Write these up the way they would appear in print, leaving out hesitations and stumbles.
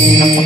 Thank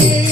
you.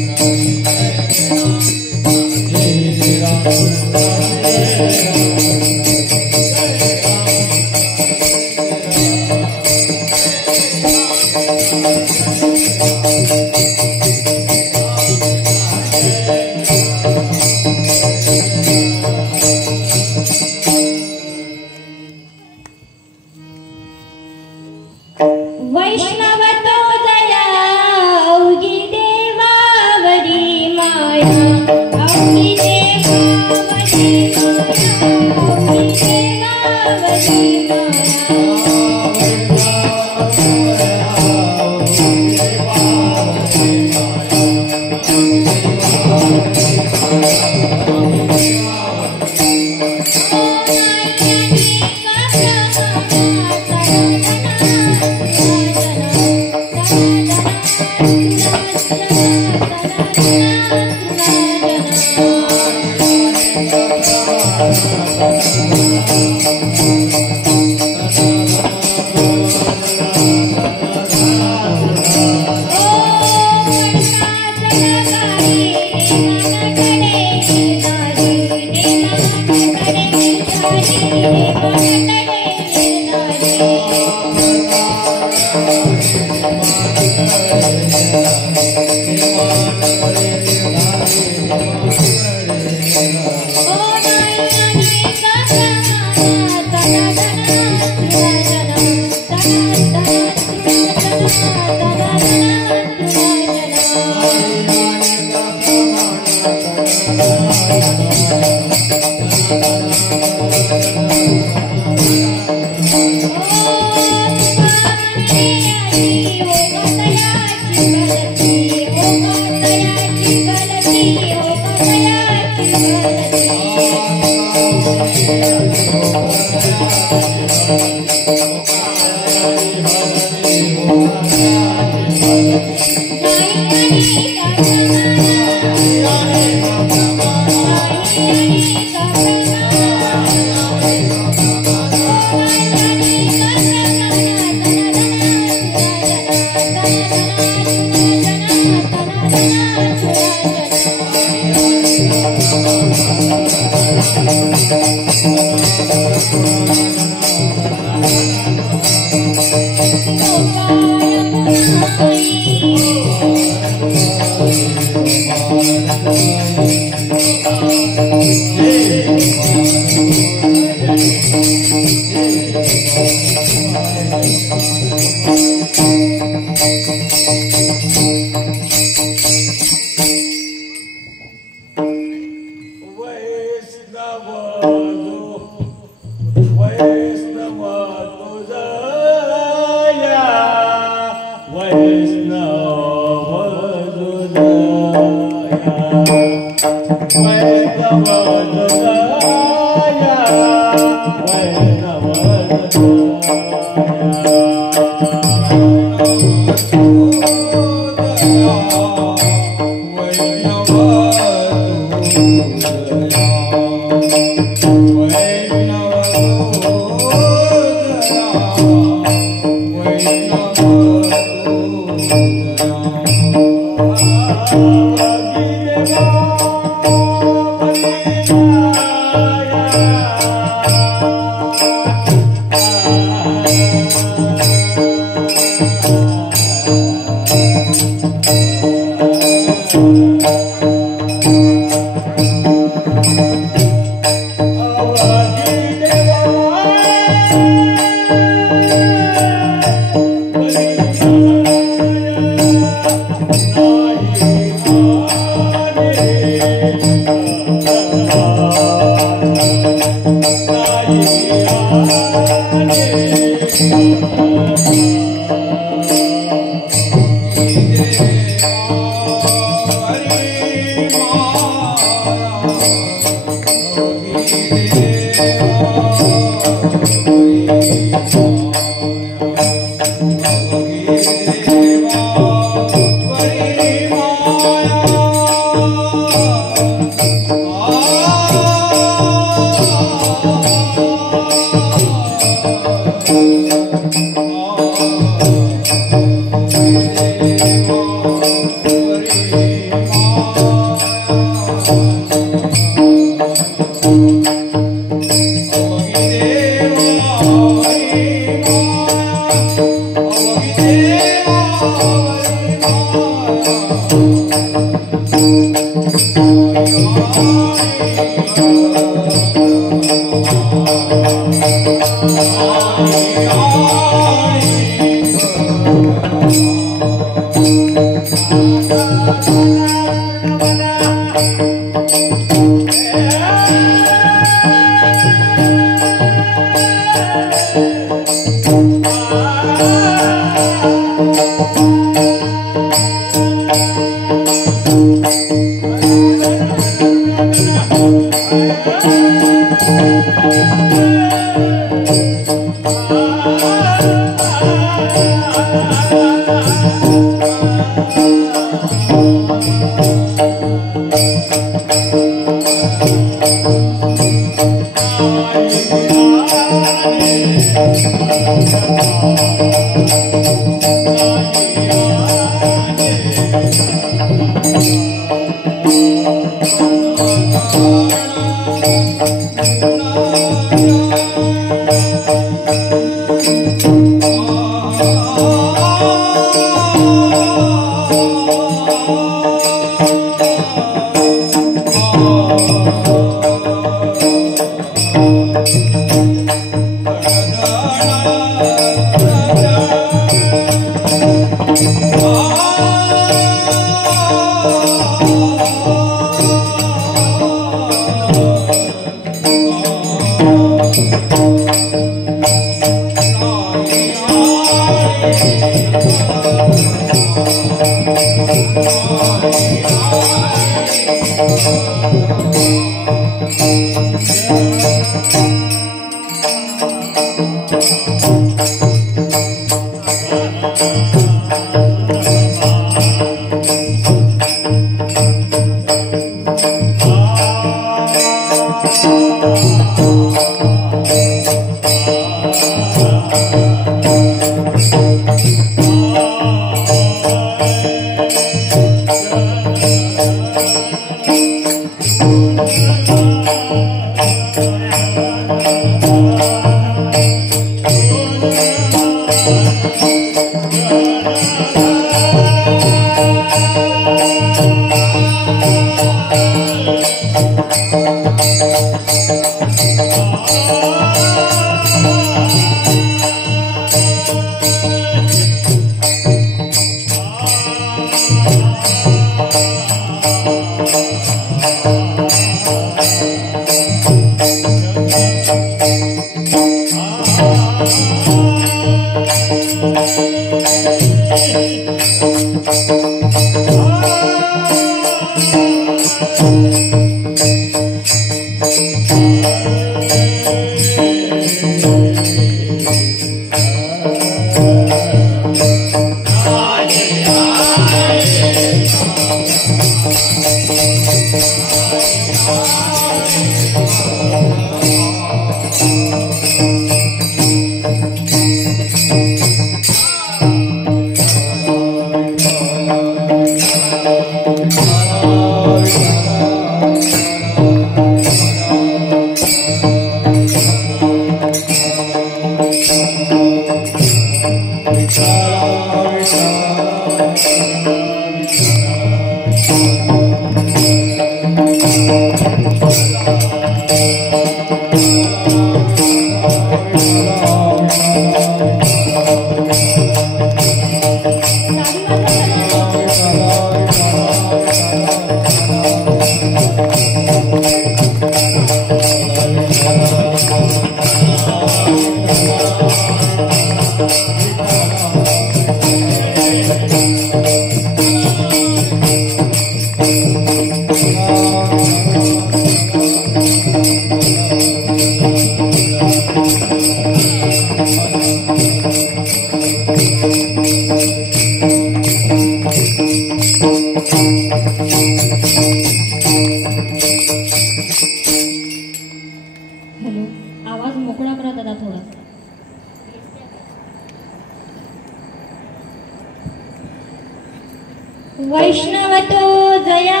वैष्णवतो Jaya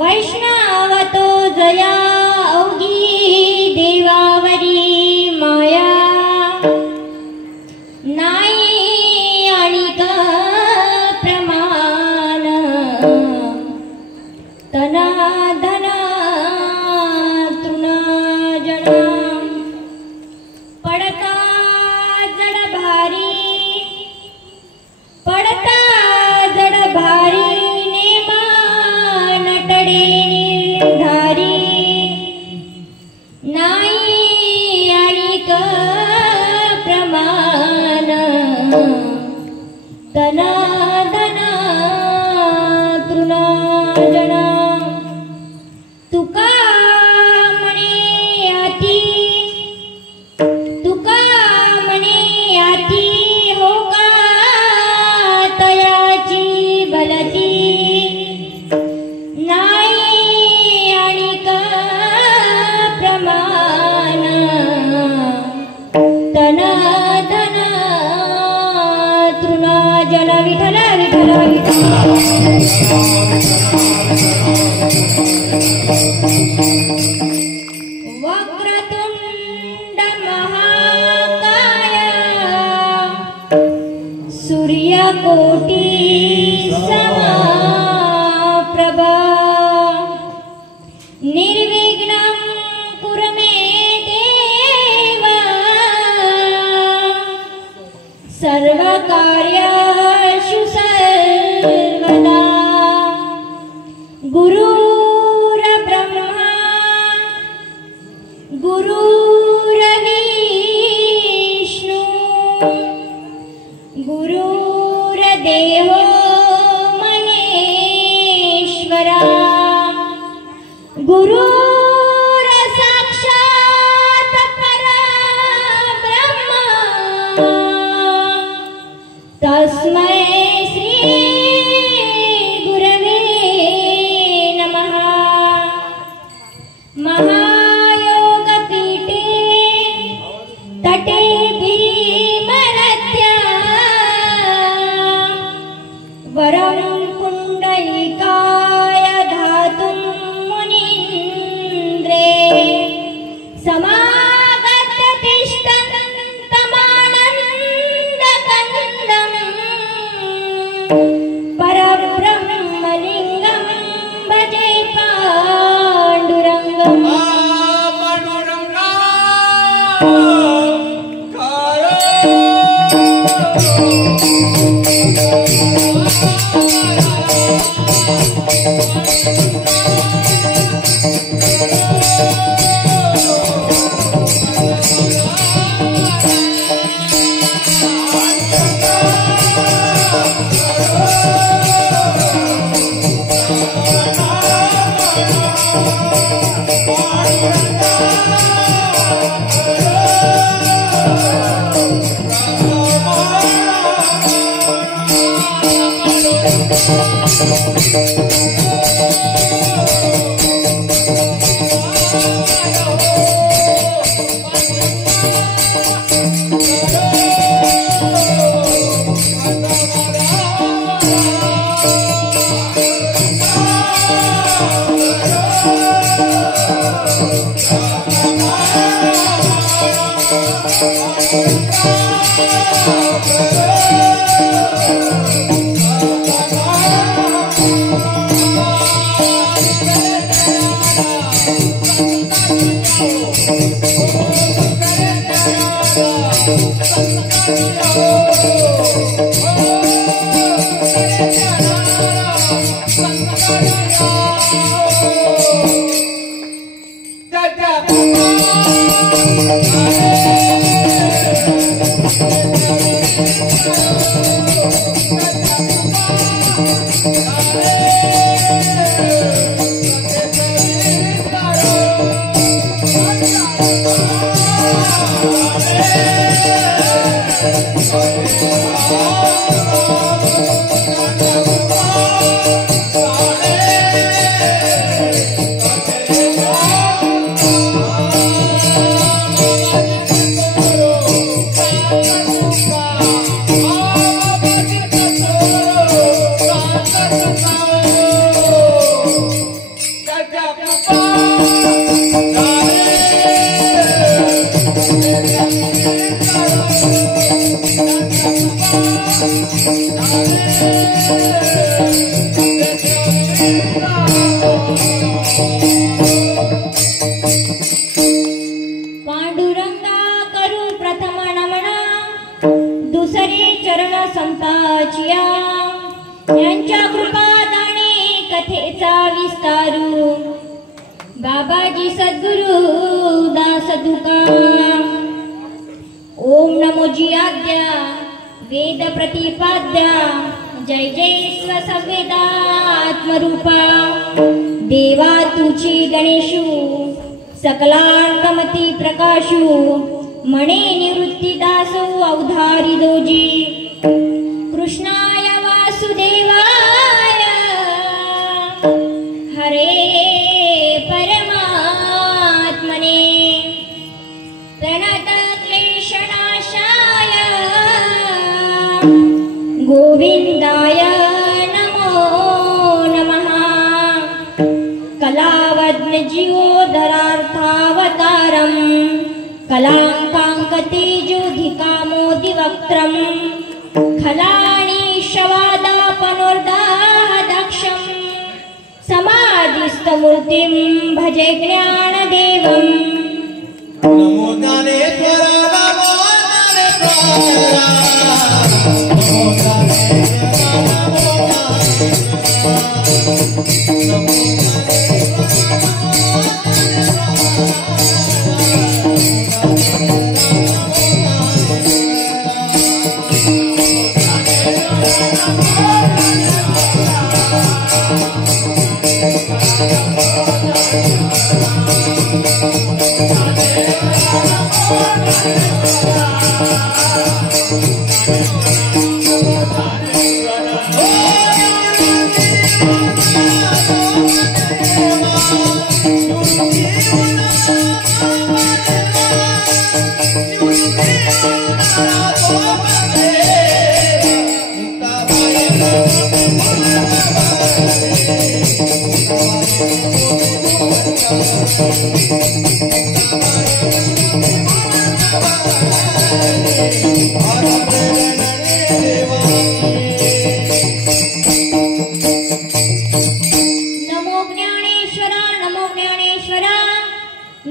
वैष्णवतो Jaya अवघी देवावरी माया नाही आणिक प्रमाण तना धना तृण जना पडता जड भारी पडता जड भारी नेमा नटडे निर्धारी नाही आणिक प्रमाण तना धना तृण जना तुका म्हणे आती तुका म्हणे आती हो का तयाची बलती नाही आणिक प्रमाण तन धन तृण जन विठ्ठल विठ्ठल वक्रतुंड महाकाय सूर्यकोटी समप्रभा निर्विघ्नं कुरु मे देवा सर्वकार्येषु सर्वदा गुरुर्ब्रह्मा गुरुर्विष्णु देहो महेश्वरा गुरुर साक्षात परब्रह्म तस्मै श्री गुरवे नमः। महायोगपीठे तटे भीमरथ्या वरं पुण्डलिकाय धातुं मुनीन्द्रे समागत तिष्ठन्तमानन्दकन्दं परब्रह्मलिङ्गं भजे पाण्डुरङ्गम्। पांडुरंगा करू प्रथम नमना दुसरे चरण संताचिया यांच्या कृपादाने कथेचा विस्तारू बाबाजी सद्गुरु दास तुका ओम नमोजी आज्ञा वेद प्रतिपाद्या जय जय स्वसंवेदात्मरूपा देवा तुची गणेशू सकलांकमती प्रकाशू मणे निवृत्ती दासो अवधारी दोजी कृष्णाय वासुदेवाय हरे परमात्मने प्रणत क्लेशनाशाय गोविंदाय नमो नमः। कलावद्न जीवोदरार्थावतारं कलांकांकतेजोधिकामोदिवक्त्रं खलाणीशवादापनोर्दादक्षं समाधिस्थमूर्तिं भजे ज्ञानदेवम्। नमो ज्ञानेश्वर नमो ज्ञानेश्वर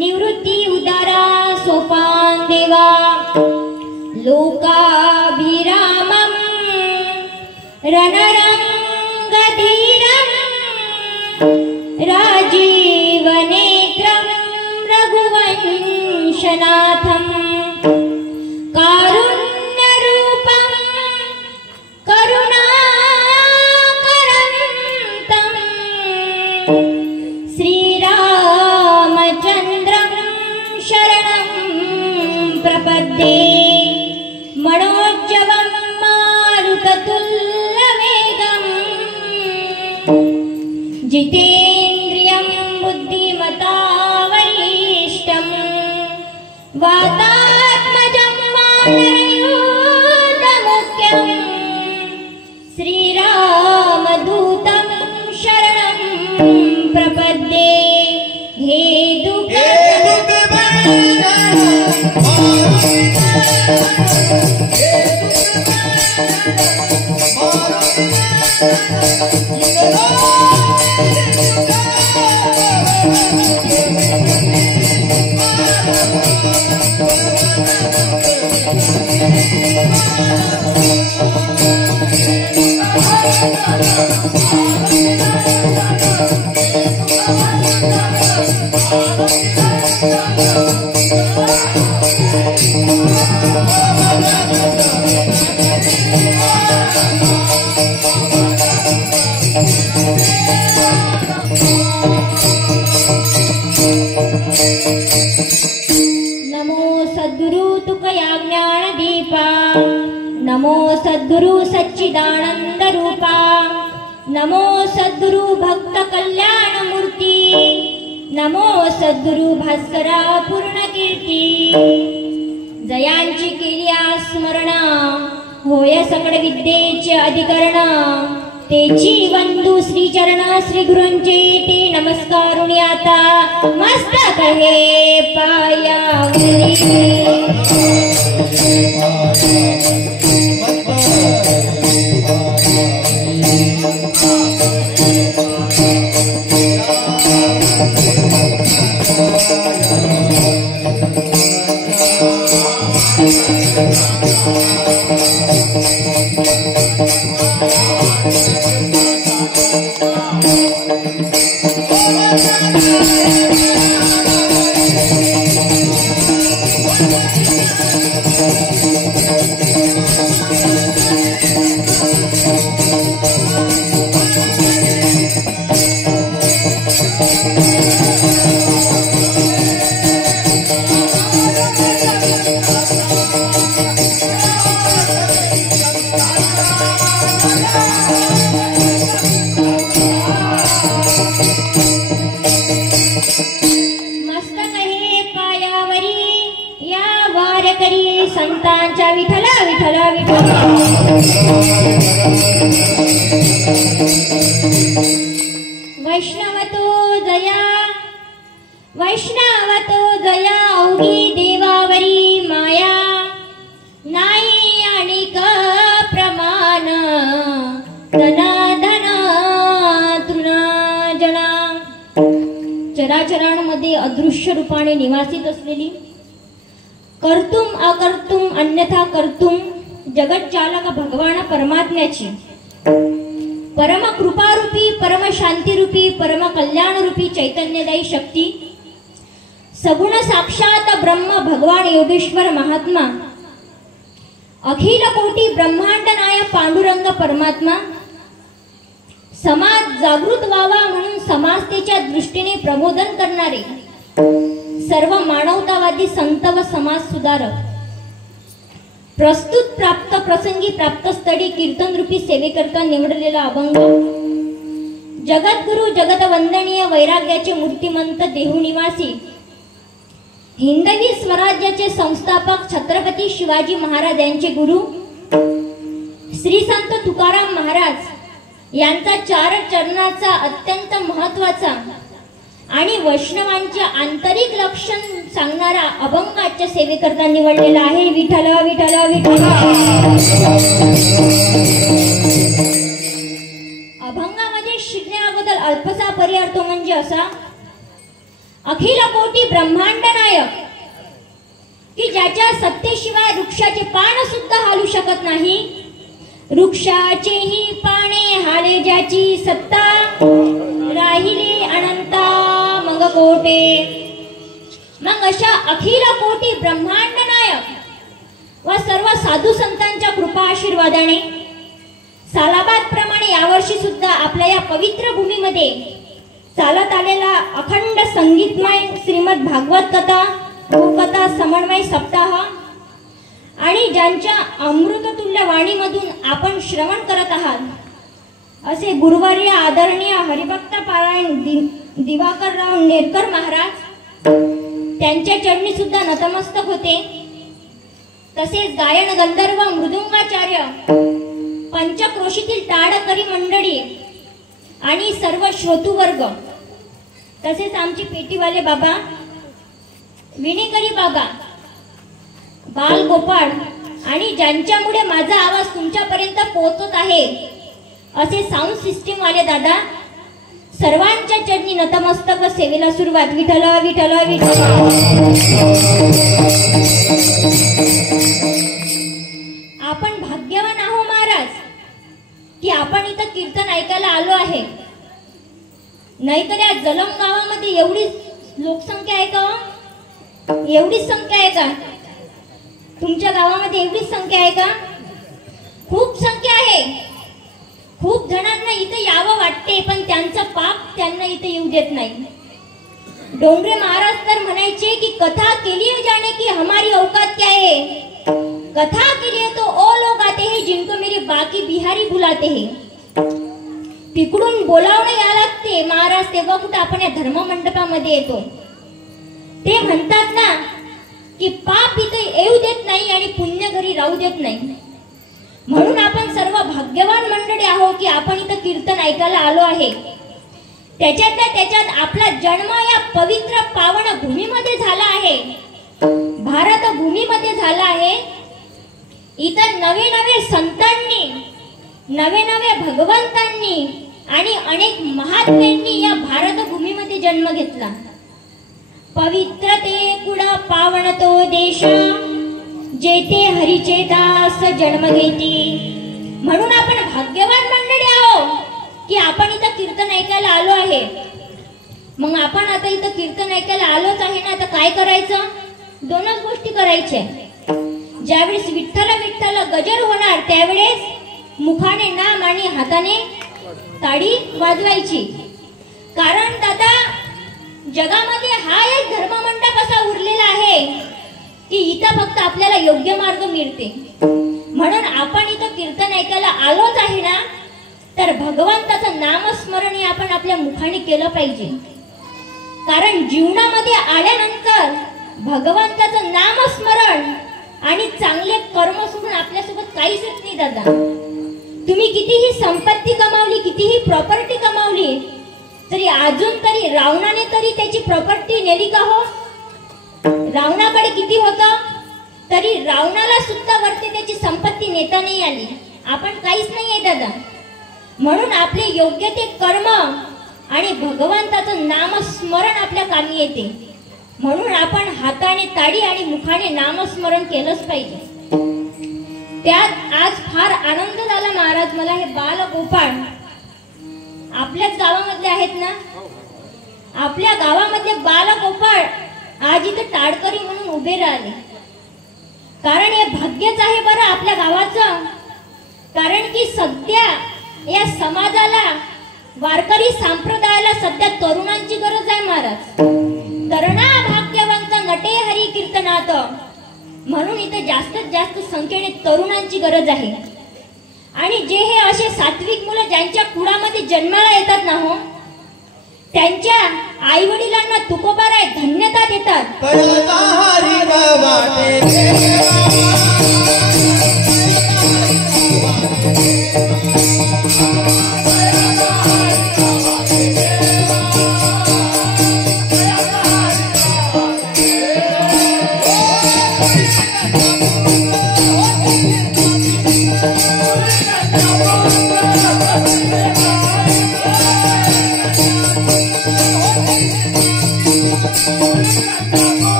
निवृत्ती उदारा सोपान देवा लोकाभिरामं रणरंगधीरं राजीवनेत्रं रघुवंशनाथं कारुण्यरूपं करुणाकरं श्रीरामचन्द्रं शरणं प्रपद्ये मनोज्जवं मारुततुल्यवेगं जितेन्द्रियं बुद्धिमतावरिष्ठं वातात्मजं वानरयूथमुख्यं श्रीरामदूतं शरणं प्रपद्ये हे नमो सद्गुरु तुकया ज्ञानदीपा नमो सद्गुरु सच्चिदानंद रूपा नमो सद्गुरु भक्त कल्याण मूर्ती नमो सद्गुरु भास्करा पूर्ण कीर्ती जयांची केली स्मरण होय सकळ विद्येचे अधिकरण तेची वंदू श्री चरण श्री गुरूंचे ते नमस्कारुणी आता मस्तक हे पायावरी संतांच्या विठला विठला विठला वैष्णवतो जया औगी देवावरी माया नाही आणिक प्रमाण धना धना तृणा जना चराचरांमध्ये अदृश्य रूपाने निवासित असलेली कर्तुम अकर्तुम अन्यथा कर्तुम जगत चालक भगवान परमात्म्याची परम कृपारूपी परम शांतिरूपी परम कल्याणरूपी चैतन्यदायी शक्ती सगुण साक्षात ब्रह्म भगवान योगेश्वर महात्मा अखिल कोटी ब्रह्मांड नायक पांडुरंग परमात्मा समाज जागृत व्हावा म्हणून समाजतेच्या दृष्टीने प्रबोधन करणारे सर्व मानवतावादी संत व समाज सुधारक, प्रस्तुत प्राप्त प्रसंगी प्राप्त स्थळी कीर्तन रूपी सेवेकरता निवडलेला अभंग, जगद्गुरु जगत वंदनीय वैराग्याचे मूर्तिमंत देहुनिवासी, हिंदवी स्वराज्याचे संस्थापक छत्रपती शिवाजी महाराज यांचे गुरु श्री संत तुकाराम महाराज यांचा चार चरणाचा अत्यंत महत्वाचा आणि वैष्णवांचे आंतरिक लक्षण सांगणारा अभंगाच्या सेवेकरता निवडलेला आहे. विठ्ठल विठ्ठल विठ्ठल. अभंगामध्ये शिकण्या अगोदर अल्पसा पर्याय तो म्हणजे असा, अखिल कोटी ब्रह्मांड नायक की ज्याच्या सत्तेशिवाय वृक्षाचे पान सुद्धा हालू शकत नाही, वृक्षाचेही पाने हाले ज्याची सत्ता, राहिली अनंता मग कोटे. मग अशा अखिल कोटी ब्रह्मांड नायक व सर्व साधू संतांच्या कृपा आशीर्वादाने सालाबाद प्रमाणे यावर्षी सुद्धा आपल्या या पवित्र भूमीमध्ये चालत आलेला अखंड संगीतमय श्रीमद भागवत कथा कथा समन्वय सप्ताह आणि ज्यांच्या अमृततुल्य वाणीमधून आपण श्रवण करत आहात असे गुरुवर्य आदरणीय हरिभक्त पारायण दिवाकरराव नेरकर महाराज त्यांच्या चरणी सुद्धा नतमस्तक होते. तसेच गायन गंधर्व मृदुंगाचार्य, पंचक्रोशीतील ताडकरी मंडळी आणि सर्व श्रोतुवर्ग, तसेच आमचे पेटीवाले बाबा, विणेकरी बाबा, बाल गोपाळ आणि ज्यांच्यामुळे माझा आवाज तुमच्यापर्यंत पोहोचत आहे असे साऊंड सिस्टीम वाले दादा, सर्वांच्या चरणी नतमस्तक व सेवेला सुरुवात. विठ्ठल विठ्ठल विठ्ठल. आपण भाग्यवान आहो महाराज की आपण इथं कीर्तन ऐकायला आलो आहे. नाहीतर या जलम गावामध्ये एवढी लोकसंख्या आहे का? एवढीच संख्या आहे का? तुमच्या गावामध्ये एवढीच संख्या आहे का? खूप संख्या आहे. खूप जणांना इथे यावं वाटते पण त्यांचं पाप त्यांना इथे येऊ देत नाही. डोंगरे महाराज तर म्हणायचे की कथा के लिए जाने की हमारी औकात क्या है, कथा के लिए तो ओ लोग आते हैं जिनको मेरे बाकी बिहारी बुलाते हैं. तिकडून बोलावणं या लागते महाराज, तेव्हा कुठं आपण या धर्म मंडपामध्ये येतो. ते म्हणतात ना की पाप इथे येऊ देत नाही आणि पुण्य घरी राहू देत नाही. म्हणून आपण सर्व भाग्यवान मंडळी आहोत की आपण इथं कीर्तन ऐकायला आलो आहे. त्याच्यात आपला जन्म या पवित्र पावन भूमीमध्ये झाला आहे, भारत भूमीमध्ये झाला आहे. इथं नवे नवे संतांनी, नवे नवे भगवंतांनी आणि अनेक महात्म्यांनी या भारत भूमीमध्ये जन्म घेतला. पवित्र ते कुड पावन तो देश, जेते हरीचे दास जन्म घेती. म्हणून आपण भाग्यवान मंडळी आहोत की आपण इथं कीर्तन ऐकायला आलो आहे. मग आपण आता इथं कीर्तन ऐकायला आलोच आहे ना, आता काय करायचं? दोनच गोष्टी करायच्या. ज्यावेळेस विठ्ठल विठ्ठल गजर होणार त्यावेळेस मुखाने नाम आणि हाताने ताडी वाजवायची. कारण दादा जगामध्ये हा एक धर्ममंडप असा उरलेला आहे की इथं फक्त आपल्याला योग्य मार्ग मिळते. म्हणून आपण इथं कीर्तन ऐकायला आलोच आहे ना, तर भगवंताचं नामस्मरण हे आपण आपल्या मुखाने केलं पाहिजे. कारण जीवनामध्ये आल्यानंतर भगवंताचं नामस्मरण आणि चांगले कर्म सोडून आपल्यासोबत काहीच येत नाही दादा. तुम्ही कितीही संपत्ती कमावली, कितीही प्रॉपर्टी कमावली, तरी अजून तरी रावणाने तरी त्याची प्रॉपर्टी नेली का हो? रावणाकडे किती होतं तरी रावणाला सुद्धा वरती त्याची संपत्ती नेता नाही आली. आपण काहीच नाही आहे दादा. म्हणून आपले योग्य ते कर्म आणि भगवंताचं नामस्मरण आपल्या कामी येते. म्हणून आपण हाताने ताडी आणि मुखाने नामस्मरण केलंच पाहिजे. त्यात आज फार आनंद झाला महाराज मला. हे बाल गोपाळ आपल्याच गावामधले आहेत ना. आपल्या गावामधले बाल गोपाळ आज इथे ताडकरी म्हणून उभे राहिले. कारण हे भाग्यच आहे बरं आपल्या गावाचं. कारण की सध्या या समाजाला, वारकरी संप्रदायाला सध्या तरुणांची गरज आहे महाराज. तरुणा भाग्यवंत नटे हरी कीर्तनात. म्हणून इथे जास्तीत जास्त संख्येने तरुणांची गरज आहे. आणि जे हे असे सात्विक मुलं ज्यांच्या कुळामध्ये जन्माला येतात ना हो, त्यांच्या आई वडिलांना तुकोबाराय धन्यता देतात. करता हरी वाटे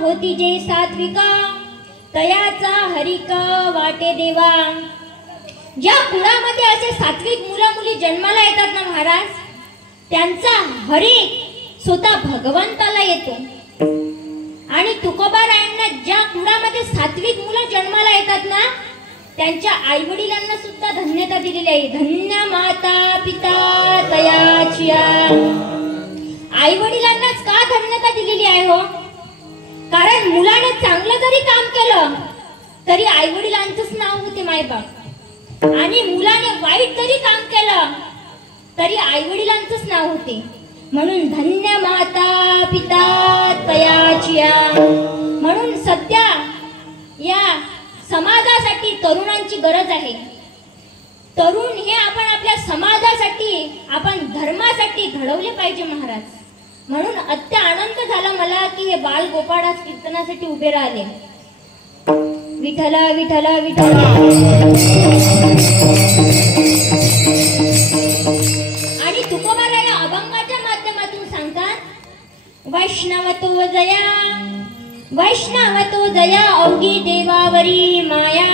होती जे सात्विका तयाचा हरिक वाटे देवा. ज्या कुळामध्ये असे सात्विक मुला मुली जन्माला येतात ना महाराज, त्यांचा हरी स्वतः भगवंताला येतो. आणि तुकोबारायांना ज्या कुळामध्ये सात्विक मुलं जन्माला येतात ना, त्यांच्या आई वडिलांना सुद्धा धन्यता दिलेली आहे. धन्य माता पिता तयाचिया. आई वडिलांनाच का धन्यता दिलेली आहे हो? कारण मुलाने चांगलं जरी काम केलं तरी आई वडिलांचंच नाव होते मायबाप, आणि मुलाने वाईट जरी काम केलं तरी आई वडिलांचंच नाव होते. म्हणून धन्य माता पिता तयाचिया. म्हणून सध्या या समाजासाठी तरुणांची गरज आहे. तरुण हे आपण आपल्या समाजासाठी, आपण धर्मासाठी घडवले पाहिजे महाराज. म्हणून अत्य आनंद झाला मला की हे बाल गोपाळ आज कीर्तनासाठी उभे राहिले. विठ्ठल विठ्ठल विठ्ठल. आणि तुकोबाराया अभंगाच्या माध्यमातून सांगतात, वैष्णवतो जया वैष्णवतो जया अवघी देवावरी माया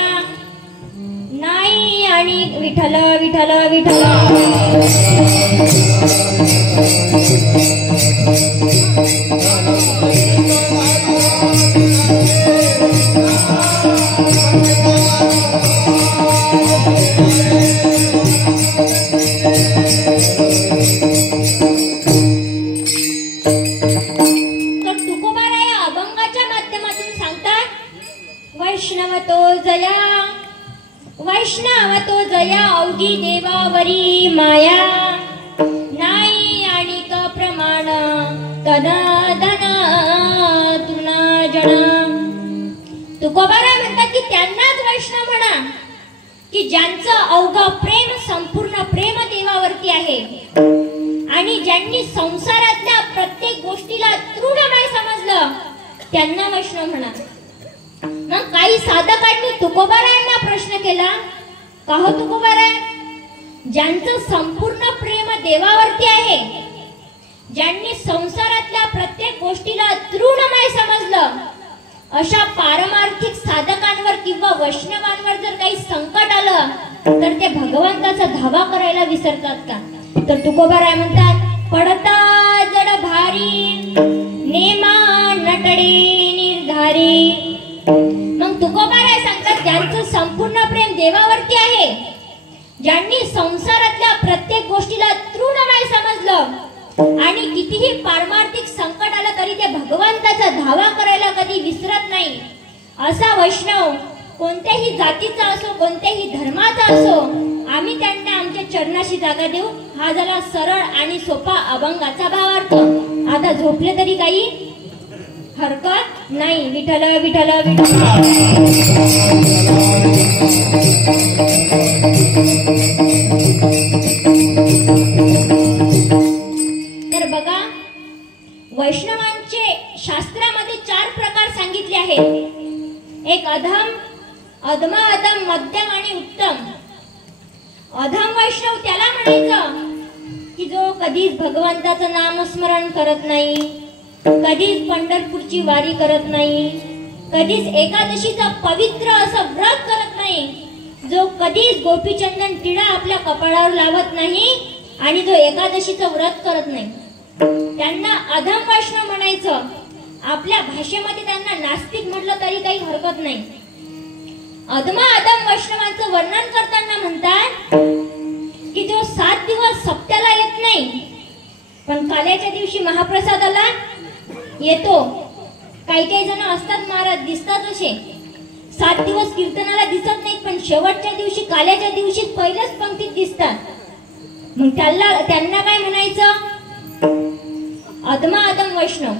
नाही. आणि विठ्ठल विठ्ठल विठ्ठल. तर तुकोबाराया अभंगाच्या माध्यमातून सांगतात, वैष्णवतो जया वैष्णवतो जया अवघी देवावरी माया नाही. आणि क प्रमाण तन धन तुना जन. तुकोबाराय म्हणतात की त्यांनाच वैष्णव म्हणा की ज्यांचं अवघं प्रेम, संपूर्ण प्रेम देवावरती आहे, आणि ज्यांनी संसारातल्या प्रत्येक गोष्टीला तृणमय समजलं त्यांना वैष्णव म्हणा. मग काही साधकांनी तुकोबारायांना प्रश्न केला, का हो तुकोबाराय, ज्यांचं संपूर्ण प्रेम देवावरती आहे, ज्यांनी संसारातल्या प्रत्येक गोष्टीला तृणमय समजलं, अशा पारमार्थिक साधकांवर किंवा वैष्णवांवर जर काही संकट आलं तर ते भगवंताचा धावा करायला विसरतात का? तर तुकोबाराय म्हणतात, पडता जड भारी नेमा नटडे निर्धारी. मग तुकोबाराय सांगतात, ज्यांचं संपूर्ण प्रेम देवावरती आहे, ज्यांनी संसारातल्या प्रत्येक गोष्टीला तृणमय समजलं आणि कितीही पारमार्थिक संकट आलं तरी ते भगवंताचा धावा करायला कधी विसरत नाही, असा वैष्णव कोणत्याही जातीचा असो, कोणत्याही धर्माचा असो, आम्ही त्यांना आमच्या चरणाशी जागा देऊ. हा झाला सरळ आणि सोपा अभंगाचा भावार्थ. आता झोपले तरी काही हरकत नाही. विठ्ठल विठ्ठल विठ्ठल. तर बघा, वैष्णवांचे शास्त्रामध्ये 4 प्रकार सांगितले आहेत. एक अधम, अधम, अधम, मध्यम आणि उत्तम. अधम वैष्णव त्याला म्हणायचं की जो कधीच भगवंताचं नामस्मरण करत नाही, कधीच पंढरपूरची वारी करत नाही, कधीच एकादशीचा पवित्र असं व्रत करत नाही, जो कधीच गोपीचंदन टिळा आपल्या कपाळावर लावत नाही आणि जो एकादशीचं व्रत करत नाही, त्यांना अधम वैष्णव म्हणायचं. आपल्या भाषेमध्ये त्यांना नास्तिक म्हटलं तरी काही हरकत नाही. अधम वैष्णवांचं वर्णन करताना म्हणतात की जो 7 दिवस सप्त्याला येत नाही पण काल्याच्या दिवशी महाप्रसादाला येतो. काही जण असतात महाराज, दिसतात असे 7 दिवस कीर्तनाला दिसत नाहीत पण शेवटच्या दिवशी काल्याच्या दिवशी पहिल्याच पंक्तीत दिसतात. मग त्यांना काय म्हणायचं? अधम वैष्णव.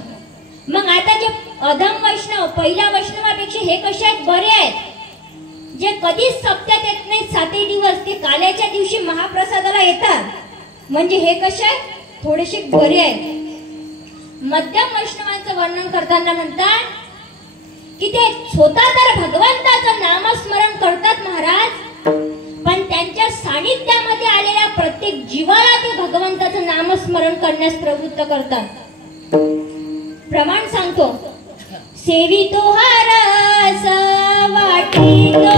मग आता जे अधम वैष्णव पहिल्या वैष्णवापेक्षा हे कसे आहेत? बरे आहेत. जे कधीच सप्त्यात येत नाहीत 7 दिवस, ते काल्याच्या दिवशी महाप्रसादाला येतात. म्हणजे हे कसे आहेत? थोडेसे बरे आहेत. मध्यम वैष्णवांचं वर्णन करताना म्हणतात की ते स्वतः तर भगवंताचं नामस्मरण करतात महाराज, पण त्यांच्या सानिध्यामध्ये आलेल्या प्रत्येक जीवाला ते भगवंताचं नामस्मरण करण्यास प्रवृत्त करतात. प्रमाण सांगतो. सेवितो हा रस वाटितो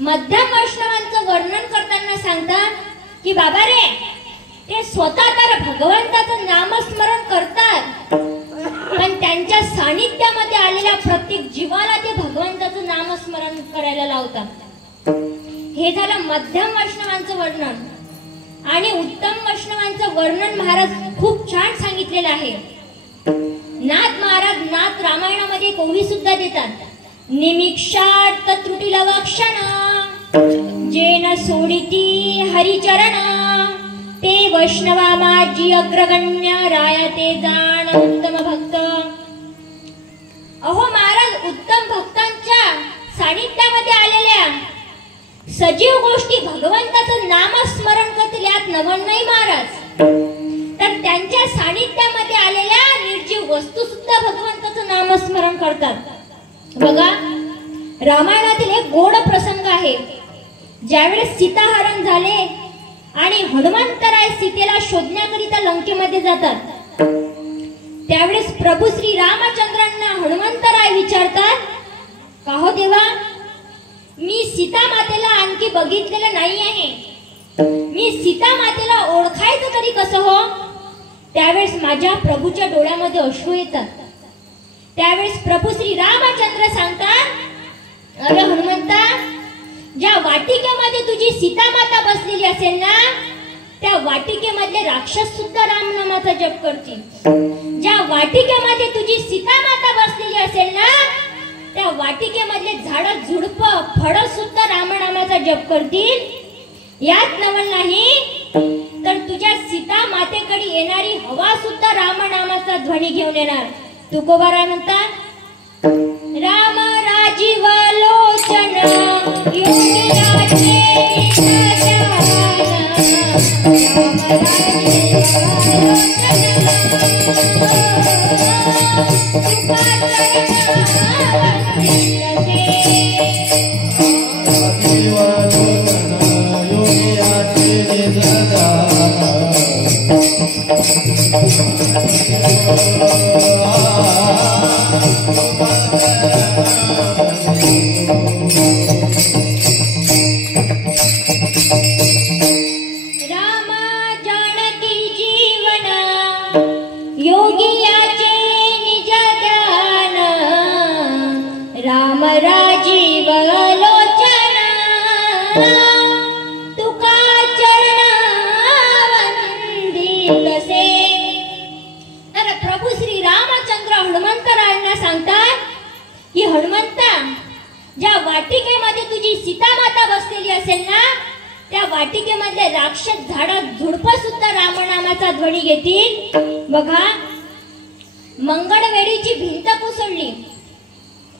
मध्यम वैष्णवांचं वर्णन करताना सांगतात की बाबा रे, ते स्वतः तर भगवंताचं नामस्मरण करतात पण त्यांच्या सानिध्यामध्ये आलेल्या प्रत्येक जीवाला ते भगवंताचं नामस्मरण करायला लावतात. हे झालं मध्यम वैष्णवांचं वर्णन. आणि उत्तम वैष्णवांचं वर्णन महाराज खूप छान सांगितलेलं आहे. नाथ महाराज नाथ रामायणामध्ये कोवी सुद्धा देतात. निमिक्षार्थ त्रुटी लवक्षण जेन सोडिती हरिचरण ते वैष्णवा माझी अग्रगण्य रायते जाण उत्तम भक्त. अहो महाराज, उत्तम भक्तांच्या सानिध्यामध्ये आलेल्या सजीव गोष्टी भगवंताचं नामस्मरण करतील यात नवल नाही महाराज. तर त्यांच्या सानिध्यामध्ये आलेल्या निर्जीव वस्तू सुद्धा भगवंताचं नामस्मरण करतात. बघा, रामायणातील एक गोड प्रसंग आहे. ज्यावेळेस सीताहरण झाले आणि हनुमंतराय सीतेला शोधण्याकरिता लंकेमध्ये जातात, त्यावेळेस प्रभू श्री रामचंद्रांना हनुमंतराय विचारतात, का हो देवा, मी सीता मातेला आणखी बघितलेलं नाही आहे, मी सीता मातेला ओळखायचं तरी कसं हो? त्यावेळेस माझ्या प्रभूच्या डोळ्यामध्ये अश्रू येतात. त्यावेळेस प्रभू श्री रामचंद्र सांगतात, अरे हनुमंता, ज्या वाटिकेमध्ये तुझी सीता माता बसलेली असेल ना, त्या वाटिकेमधले राक्षस सुद्धा रामनामाचा जप करतील. ज्या वाटिकेमध्ये तुझी सीता माता बसलेली असेल ना, त्या वाटिकेमधले झाड झुडप फळ सुद्धा रामनामाचा जप करतील. यात नवल नाही तर तुझ्या सीता मातेकडे येणारी हवा सुद्धा रामनामाचा ध्वनी घेऊन येणार. तुकोबाराय म्हणतात, राम राजीव लोचन योगी राजे की हनुमंता, ज्या वाटिकेमध्ये तुझी सीता माता बसलेली असेल ना, त्या वाटिकेमधले राक्षस झाड झुडप सुद्धा रामनामाचा ध्वनी घेतील. बघा, मंगळवेढीची भिंत कोसळली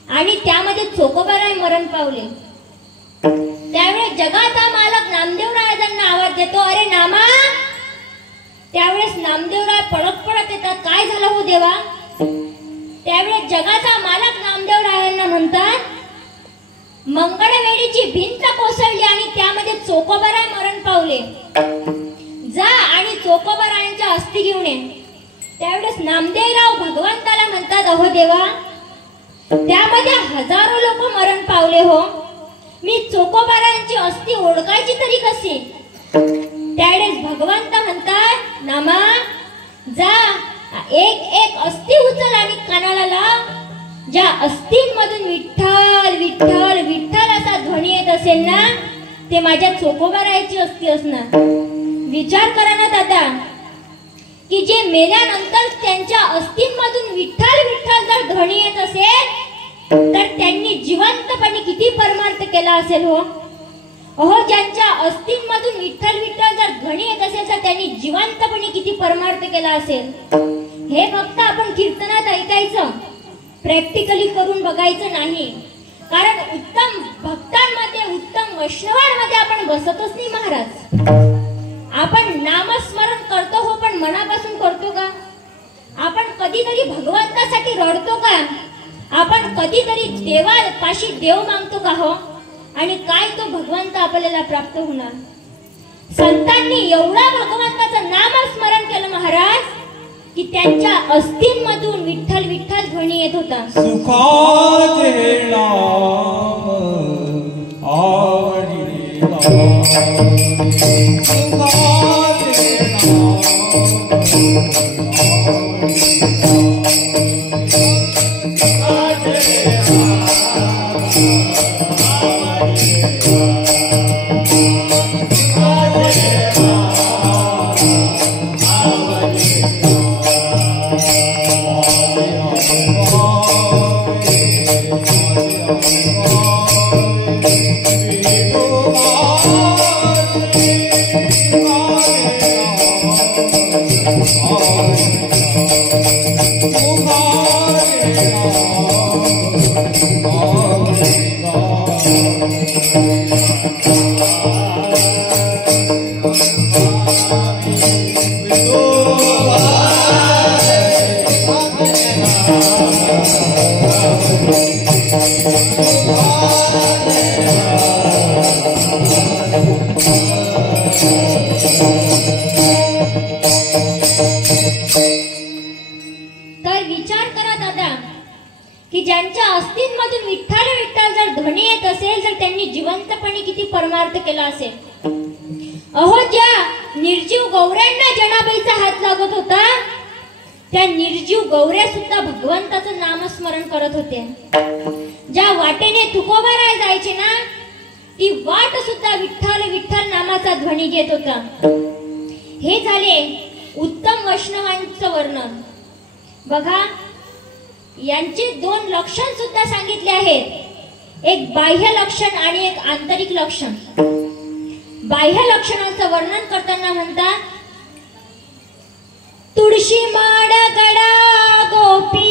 आणि त्यामध्ये चोकोबाराय मरण पावले. त्यावेळेस जगाचा मालक नामदेवरायांना आवाज देतो, अरे नामा. त्यावेळेस नामदेवराय पळत पळत येतात, काय झालं हो देवा. त्यावेळेस जगाचा मालक नामदेवरायांना म्हणतात, मंगळवेढीची भिंत कोसळली आणि त्यामध्ये चोकोबाराय मरण पावले. जा आणि चोकोबारायांच्या अस्थी घेऊन ये. त्यावेळेस नामदेवराव भगवंताला म्हणतात, अहो देवा, त्यामध्ये हजारो लोक मरण पावले हो. मी चोकोबारायांची अस्थी ओळखायची तरी कशी. त्यावेळेस भगवंत म्हणतात, नामा जा, एक एक अस्थी उचल आणि कानाला लाव. ज्या अस्थींमधून विठ्ठल विठ्ठल विठ्ठल असा ध्वनी येत असेल ना, ते माझ्या चोकोबारायाची अस्थी असणार. विचार करा ना दादा, की जे मेल्यानंतर त्यांच्या अस्थींमधून विठ्ठल विठ्ठल जर ध्वनी येत असेल, तर त्यांनी जिवंतपणे किती परमार्थ केला असेल हो. अहो, ज्यांच्या अस्थींमधून विठ्ठल विठ्ठल जर ध्वनी येत असेल, तर त्यांनी जिवंतपणे किती परमार्थ केला असेल. हे फक्त आपण कीर्तनात ऐकायचं, प्रॅक्टिकली करून बघायचं नाही. कारण उत्तम भक्तांमध्ये, उत्तम वैष्णवांमध्ये आपण बसतच नाही महाराज. आपण नामस्मरण करतो हो, पण मनापासून करतो का. आपण कधीतरी भगवंतासाठी रडतो का. आपण कधीतरी देवापाशी देव मागतो का हो. आणि काय तो भगवंत आपल्याला प्राप्त होणार. संतांनी एवढा भगवंताचं नामस्मरण केलं महाराज, की त्यांच्या अस्थींमधून विठ्ठल विठ्ठल ध्वनी येत होता. सुखाचे नाम आवडी नाम, सुखाचे तर विचार करा दादा, की ज्यांच्या अस्थींमधून विठ्ठल विठ्ठल जर ध्वनी येत असेल, तर त्यांनी जिवंतपणे किती परमार्थ केला असेल. अहो, ज्या निर्जीव गौऱ्यांना जनाबाईचा हात लागत होता, त्या निर्जीव गौऱ्या सुद्धा भगवंताचं नामस्मरण करत होते. ज्या वाटेने तुकोबाराय जायचे ना, ती वाट सुद्धा विठ्ठल विठ्ठल नामाचा ध्वनी घेत होता. हे झाले उत्तम वैष्णवांचं वर्णन. बघा, यांचे दोन लक्षण सुद्धा सांगितले आहेत, एक बाह्य लक्षण आणि एक आंतरिक लक्षण. बाह्य लक्षणांचं वर्णन करताना म्हणतात, तुळशी माड गडा गोपी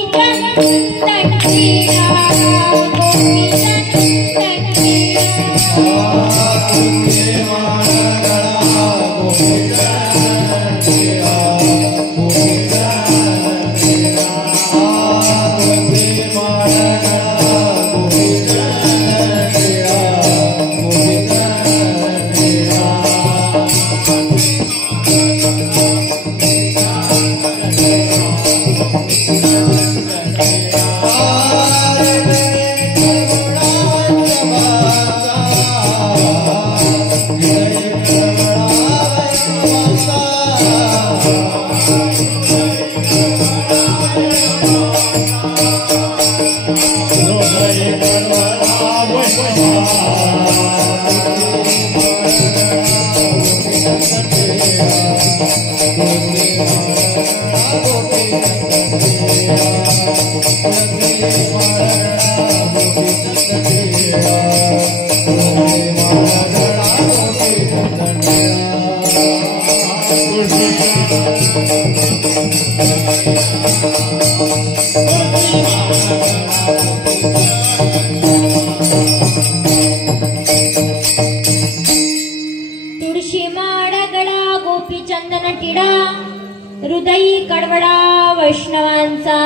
Thank you. तुळशी माळा गळा गोपी चंदन टिडा हृदयी कडवडा वैष्णवांचा.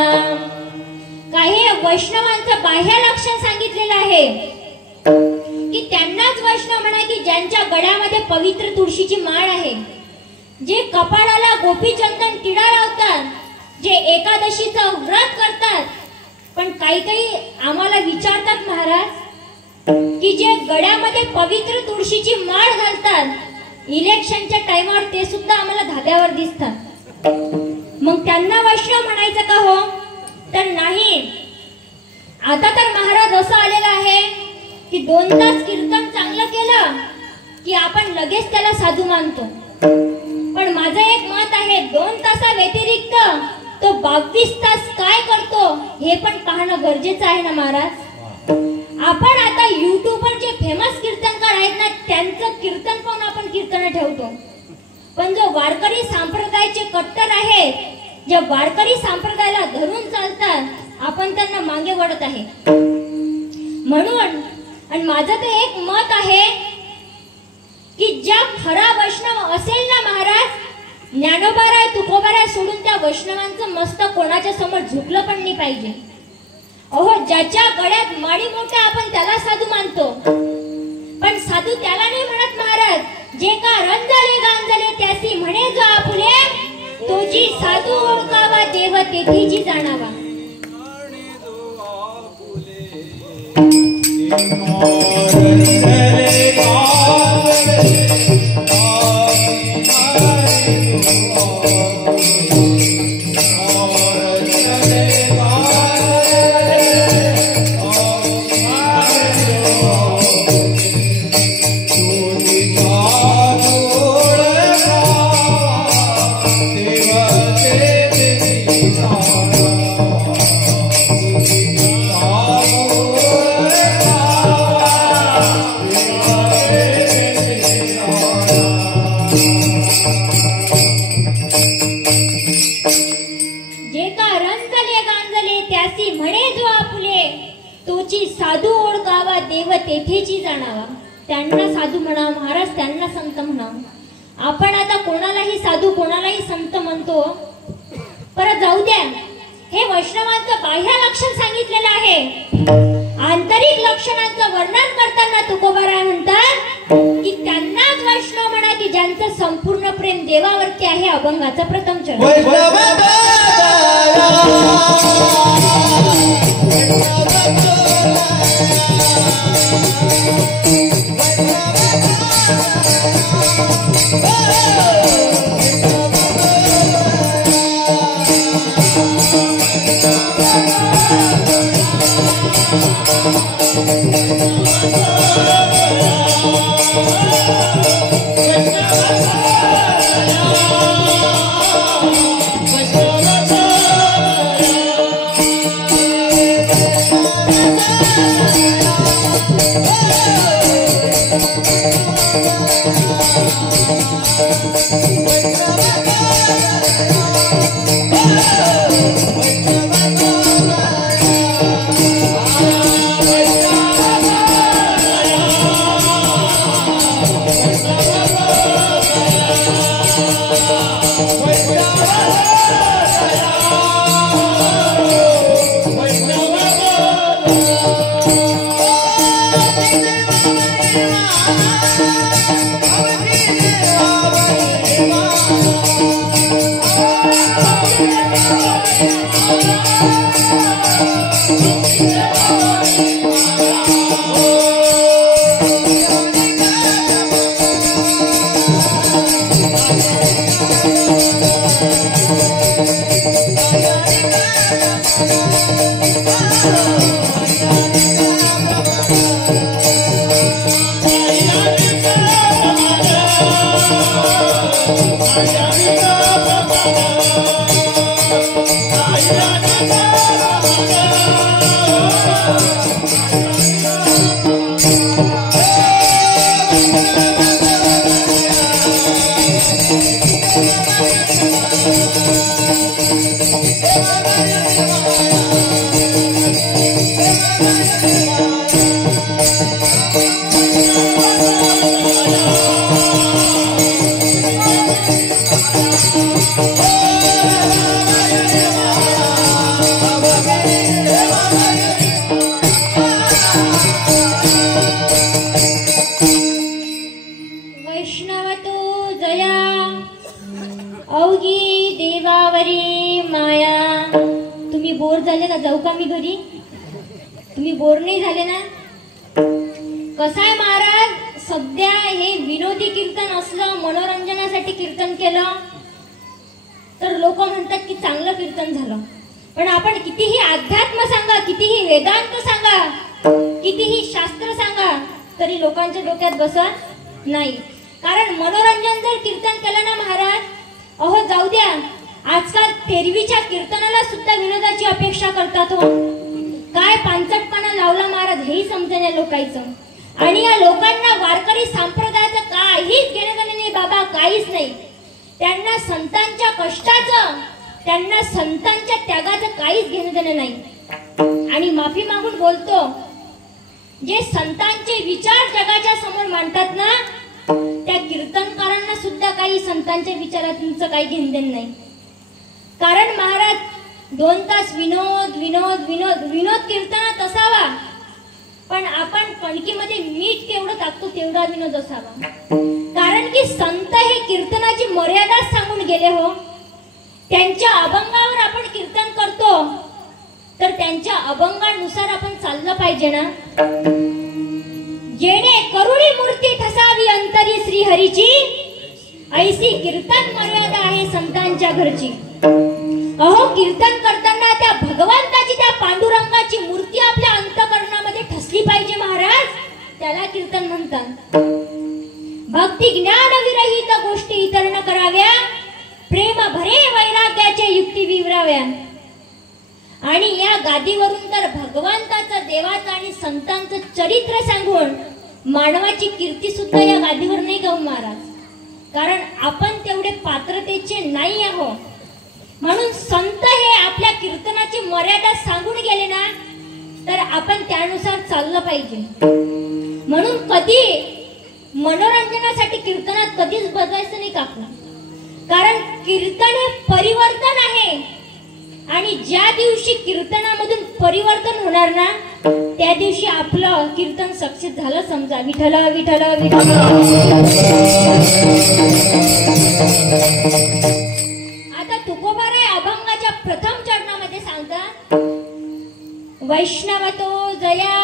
काही वैष्णवांचं बाह्य लक्षण सांगितलेलं आहे की त्यांनाच वैष्णव म्हणा की ज्यांच्या गळ्यामध्ये पवित्र तुळशीची माळ आहे, जे कपाळाला गोपी चंदन टिडा लावतात, जे एकादशीचं व्रत करतात. पण काही काही आम्हाला विचारतात महाराज की जे गळ्यामध्ये पवित्र तुळशीची माळ घालतात, इलेक्शनच्या टाइमावर ते सुद्धा आम्हाला धाब्यावर दिसतात. मग त्यांना वैष्णव म्हणायचं का हो? तर नाही. आता तर महाराज असं आलेलं आहे की 2 तास कीर्तन चांगलं केलं की आपण लगेच त्याला साधू मानतो. पण माझं एक मत आहे, 2 तासा व्यतिरिक्त तो 22 तास काय करतो हे पण पाहणं गरजेचं आहे ना महाराज. आपण आता युट्यूबवर जे फेमस कीर्तनकार आहेत ना, त्यांचं कीर्तन पाहून आपण कीर्तन ठेवतो. पण जो वारकरी संप्रदायाचे कट्टर आहेत, जे वारकरी संप्रदायाला धरून चालतात, आपण त्यांना मागे वळत आहे. म्हणून आणि माझं तर एक मत आहे की ज्या खरा वैष्णव असेल ना महाराज, ज्ञानोबाराय तुकोबाराय सोडून त्या वैष्णवांचं मस्तक कोणाच्या समोर झुकलं पण नाही पाहिजे. अहो, ज्याच्या गळ्यात माळी मोठ्या आपण त्याला साधू मानतो. पण साधू त्याला नाही म्हणत महाराज, जे का रंजले गांजले त्यासी म्हणे जो आपुले, तोची साधू ओळखावा देव तेथीची जाणावा. साधू ओळखावा देव तेथेची जाणावा. त्यांना साधू म्हणावं महाराज, त्यांना संत म्हणावं. आपण आता कोणालाही साधू कोणालाही संत म्हणतो. परत जाऊ द्या, हे वैष्णवांचं बाह्य लक्षण सांगितलेलं आहे. आंतरिक लक्षणांचं वर्णन करताना तुकोबाराय म्हणतात की त्यांनाच वैष्णव म्हणा की ज्यांचं संपूर्ण प्रेम देवावरती आहे. अभंगाचा प्रथम चरण. वैष्णवतो जया अवघी देवावरी माया. तुम्ही बोर झाले का? जाऊ का मी घरी? तुम्ही बोर नाही झाले ना? कसाय महाराज, सध्या हे विनोदी कीर्तन असलं, मनोरंजनासाठी कीर्तन केलं तर लोक म्हणतात की चांगलं कीर्तन झालं. पण आपण कितीही अध्यात्म सांगा, कितीही वेदांत सांगा, कितीही शास्त्र सांगा, तरी लोकांच्या डोक्यात बसत नाही. कारण मनोरंजन जर कीर्तन केलं ना महाराज, अहो जाऊ द्या, आजकाल तेरवीच्या कीर्तनाला सुद्धा विनोदाची अपेक्षा करतात हो. काय पांचटपणा लावला महाराज हेही समजेना लोकांचं. आणि या लोकांना वारकरी संप्रदायाचं काहीच घेणं नाही बाबा, काहीच नाही. त्यांना संतांच्या कष्टाचं, त्यांना संतांच्या त्यागाचं काहीच घेणं देणं नाही. आणि माफी मागून बोलतो, जे संतांचे विचार जगाच्या समोर मांडतात ना, त्या कीर्तनकारांना सुद्धा काही संतांच्या विचारांचं काही घेणं देणं नाही. कारण महाराज 2 तास विनोद विनोद विनोद विनोद कीर्तनात असावा, पण आपण कणकीमध्ये मीठ केवढं टाकतो तेवढा विनोद असावा. कारण की संत हे कीर्तनाची मर्यादा सांगून गेले हो. त्यांच्या अभंगावर आपण कीर्तन करतो तर त्यांच्या अभंगानुसार आपण चाललं पाहिजे ना. जेणे करुणी मूर्ती ठसावी अंतरी श्री हरीची, ऐसी कीर्तन मर्यादा आहे संतांच्या घरची. अहो कीर्तन करताना त्या भगवंताची, त्या पांडुरंगाची मूर्ती आपल्या अंतःकरणामध्ये ठसली पाहिजे महाराज, त्याला कीर्तन म्हणतात. भक्ती ज्ञान विरहित गोष्टी इतर न कराव्या, प्रेम भरे वैराग्याचे युक्ती विवराव्या. आणि या गादीवरून तर भगवंताचं, देवाचं आणि संतांचं चरित्र सांगून मानवाची कीर्ती सुद्धा या गादीवर नाही गाऊ महाराज. कारण आपण तेवढे पात्रतेचे नाही आहोत. म्हणून संत हे आपल्या कीर्तनाची मर्यादा सांगून गेले ना, तर आपण त्यानुसार चाललं पाहिजे. म्हणून कधी मनोरंजनासाठी कीर्तनात कधीच बजायचं नाही काकू. कारण कीर्तन हे परिवर्तन आहे. आणि ज्या दिवशी कीर्तनामधून परिवर्तन होणार ना, त्या दिवशी आपलं कीर्तन सक्सेस झालं समजा. विठ्ठल विठ्ठल विठ्ठल. आता तुकोबाराय अभंगाच्या प्रथम चरणामध्ये सांगतात, वैष्णवतो जया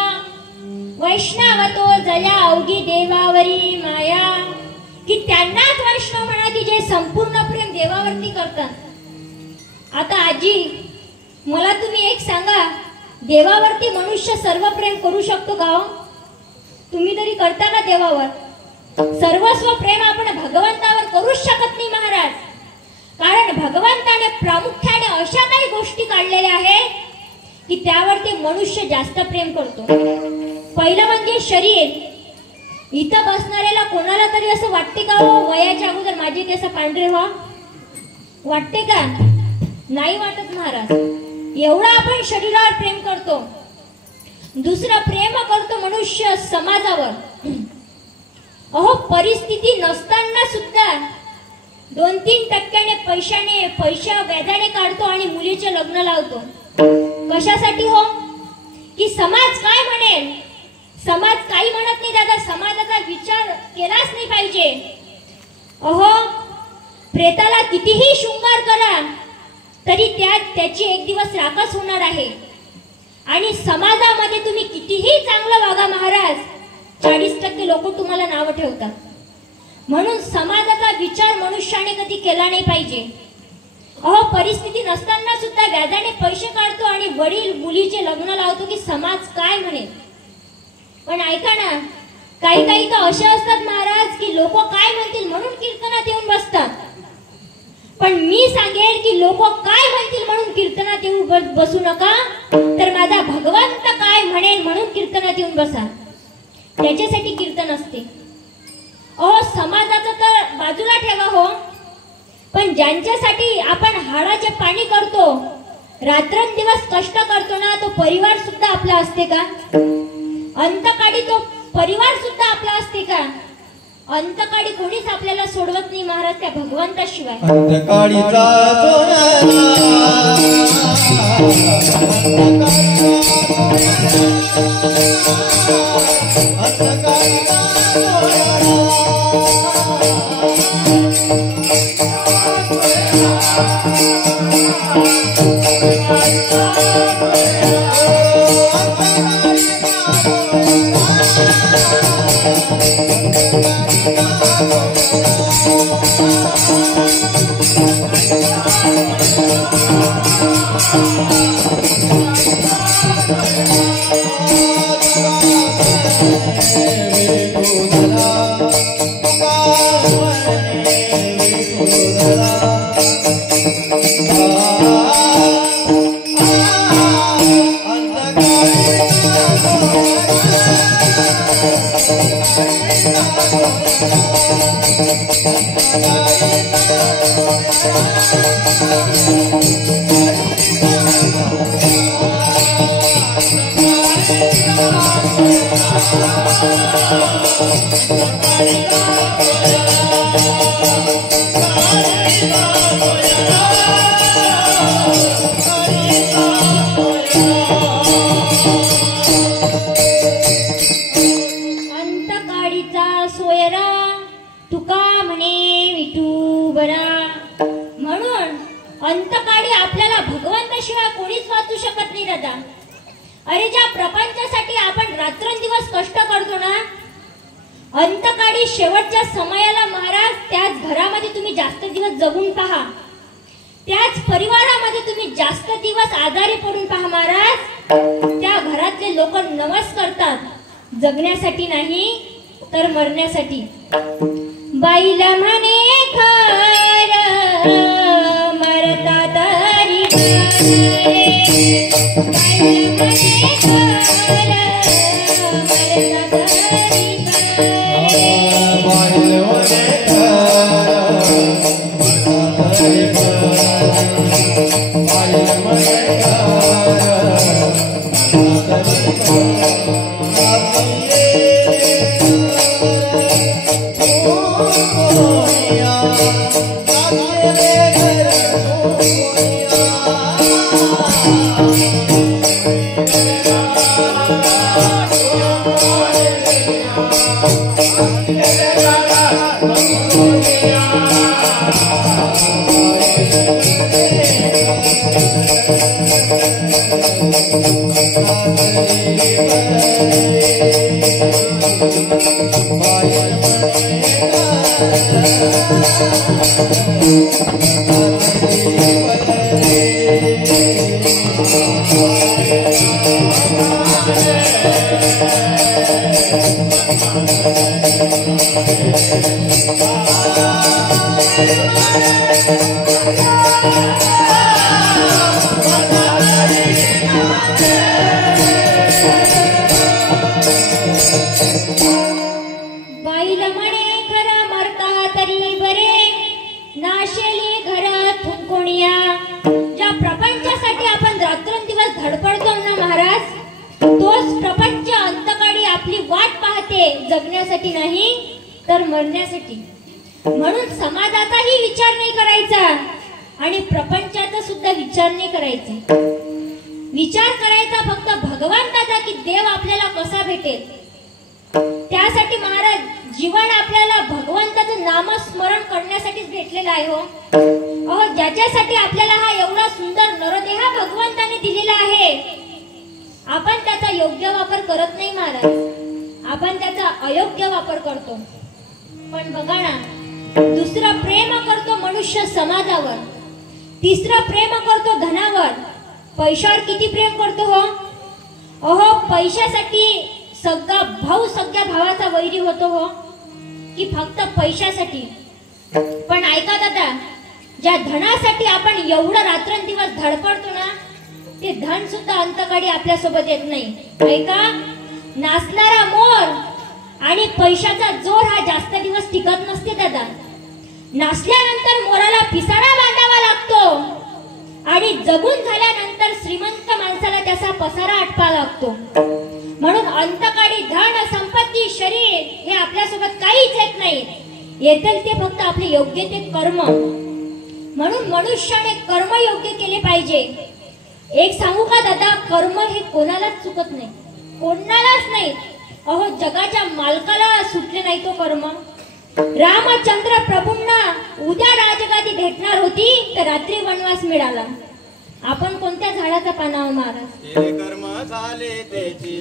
वैष्णवतो जया अवघी देवावरी माया. की त्यांनाच वैष्णव म्हणा की जे संपूर्ण प्रेम देवावरती करतात. आता आजी, मला तुम्ही एक सांगा, देवावरती मनुष्य सर्व प्रेम करू शकतो का? तुम्ही तरी करता का देवावर? सर्वस्व प्रेम आपण भगवंतावर करूच शकत नाही महाराज. कारण भगवंताने प्रामुख्याने अशा काही गोष्टी काढलेल्या आहेत की त्यावरती मनुष्य जास्त प्रेम करतो. पहिलं म्हणजे शरीर. इथं बसणाऱ्याला कोणाला तरी असं वाटते का हो वयाच्या अगोदर माझे केस पांढरे व्हा? वाटते का? नाही वाटत महाराज. एवढा आपण शरीरावर प्रेम करतो. दुसरं प्रेम करतो मनुष्य समाजावर. अहो परिस्थिती नसताना सुद्धा 2-3 टक्क्याने पैशा व्याजाने काढतो आणि मुलीचे लग्न लावतो. कशासाठी हो? की समाज काय म्हणेल? समाज काही म्हणत नाही दादा, समाजाचा विचार केलाच नाही पाहिजे. अहो प्रेताला कितीही शृंगार करा तरी त्याची एक दिवस राखच होणार आहे. आणि समाजामध्ये तुम्ही कितीही चांगलं वागा महाराज, 40% लोक तुम्हाला नाव ठेवतात. म्हणून समाजाचा विचार मनुष्याने कधी केला नाही पाहिजे. अहो परिस्थिती नसताना सुद्धा व्याजाने पैसे काढतो आणि वडील मुलीचे लग्न लावतो की समाज काय म्हणेल. पण ऐका ना, काही तर असे असतात महाराज की लोक काय म्हणतील म्हणून कीर्तनात येऊन बसतात. पण मी सांगेल की लोक काय म्हणतील म्हणून कीर्तनात येऊन बसू नका, तर माझा भगवंत काय म्हणेल म्हणून कीर्तनात येऊन बसा. त्याच्यासाठी कीर्तन असते. अहो समाजाचं तर बाजूला ठेवा हो, पण ज्यांच्यासाठी आपण हाडाचे पाणी करतो रात्रंदिवस कष्ट करतो ना, तो परिवार सुद्धा आपला असते का? अंतकाळी तो परिवार सुद्धा आपला असते का? अंतकाळी कोणीच आपल्याला सोडवत नाही महाराज, त्या भगवंताशिवाय. अंतकाळीचा सोयरा तुका म्हणे विठूबरा. म्हणून अंतकाळी आपल्याला भगवंताशिवाय कोणीच वाचू शकत नाही दादा. अरे ज्या प्रपंचासाठी आपण रात्रंदिवस कष्ट करतो ना, अंतकाळी शेवटच्या समयाला महाराज त्याच घरामध्ये तुम्ही जास्त दिवस जगून पहा, त्याच परिवारामध्ये तुम्ही जास्त दिवस आजारी पडून पहा महाराज. त्या घरातले लोक नमस करतात जगण्यासाठी नाही तर मरण्यासाठी. बाईला म्हणे खर मरता तरी बाईला म्हणे खर मरता जगण्यासाठी नाही तर मरण्यासाठी. म्हणून समाजाचाही विचार नाही करायचा आणि प्रपंचाचा सुद्धा विचार नाही करायचा. विचार करायचा फक्त भगवंताचा की देव आपल्याला कसा भेटेल. त्यासाठी महाराज जीवन आपल्याला भगवंताचं नामस्मरण करण्यासाठीच भेटलेलं आहे. हो अहो, ज्याच्यासाठी आपल्याला हा एवढा सुंदर नरदेह भगवंताने दिलेला आहे, आपण त्याचा योग्य वापर करत नाही महाराज, आपण त्याचा अयोग्य वापर करतो. पण बघा ना, दुसरा प्रेम करतो मनुष्य समाजावर, तिसरा प्रेम करतो धनावर, पैशावर किती प्रेम करतो. हो अहो, पैशासाठी सगळा भाऊ सगळ्या भावाचा वैरी होतो. हो की फक्त पैशासाठी. पण ऐका दादा, ज्या धनासाठी आपण एवढं रात्रंदिवस धडपडतो ना, ते धन सुद्धा अंतकाळी आपल्या सोबत येत नाही. ऐका, नाचणारा मोर आणि पैशाचा जोर हा जास्त दिवस टिकत नसते दादा. नाचल्यानंतर मोराला पिसारा बांधावा लागतो आणि जगून झाल्यानंतर श्रीमंत माणसाला त्याचा पसारा आटपा लागतो. म्हणून अंतकाळी धन संपत्ती शरीर हे आपल्यासोबत काहीच येत नाही. येतील ते फक्त आपले योग्य ते कर्म. म्हणून मनुष्याने कर्म योग्य केले पाहिजे. एक सांगू का दादा, कर्म हे कोणालाच चुकत नाही, कोणालाच नाही. अहो जगाच्या मालकाला सुटले नाही तो कर्म. रामचंद्र प्रभूंना उद्या राजगादी भेटणार होती तर रात्री वनवास मिळाला. आपण कोणत्या झाडाचा पानावर महाराज? कर्म झाले त्याची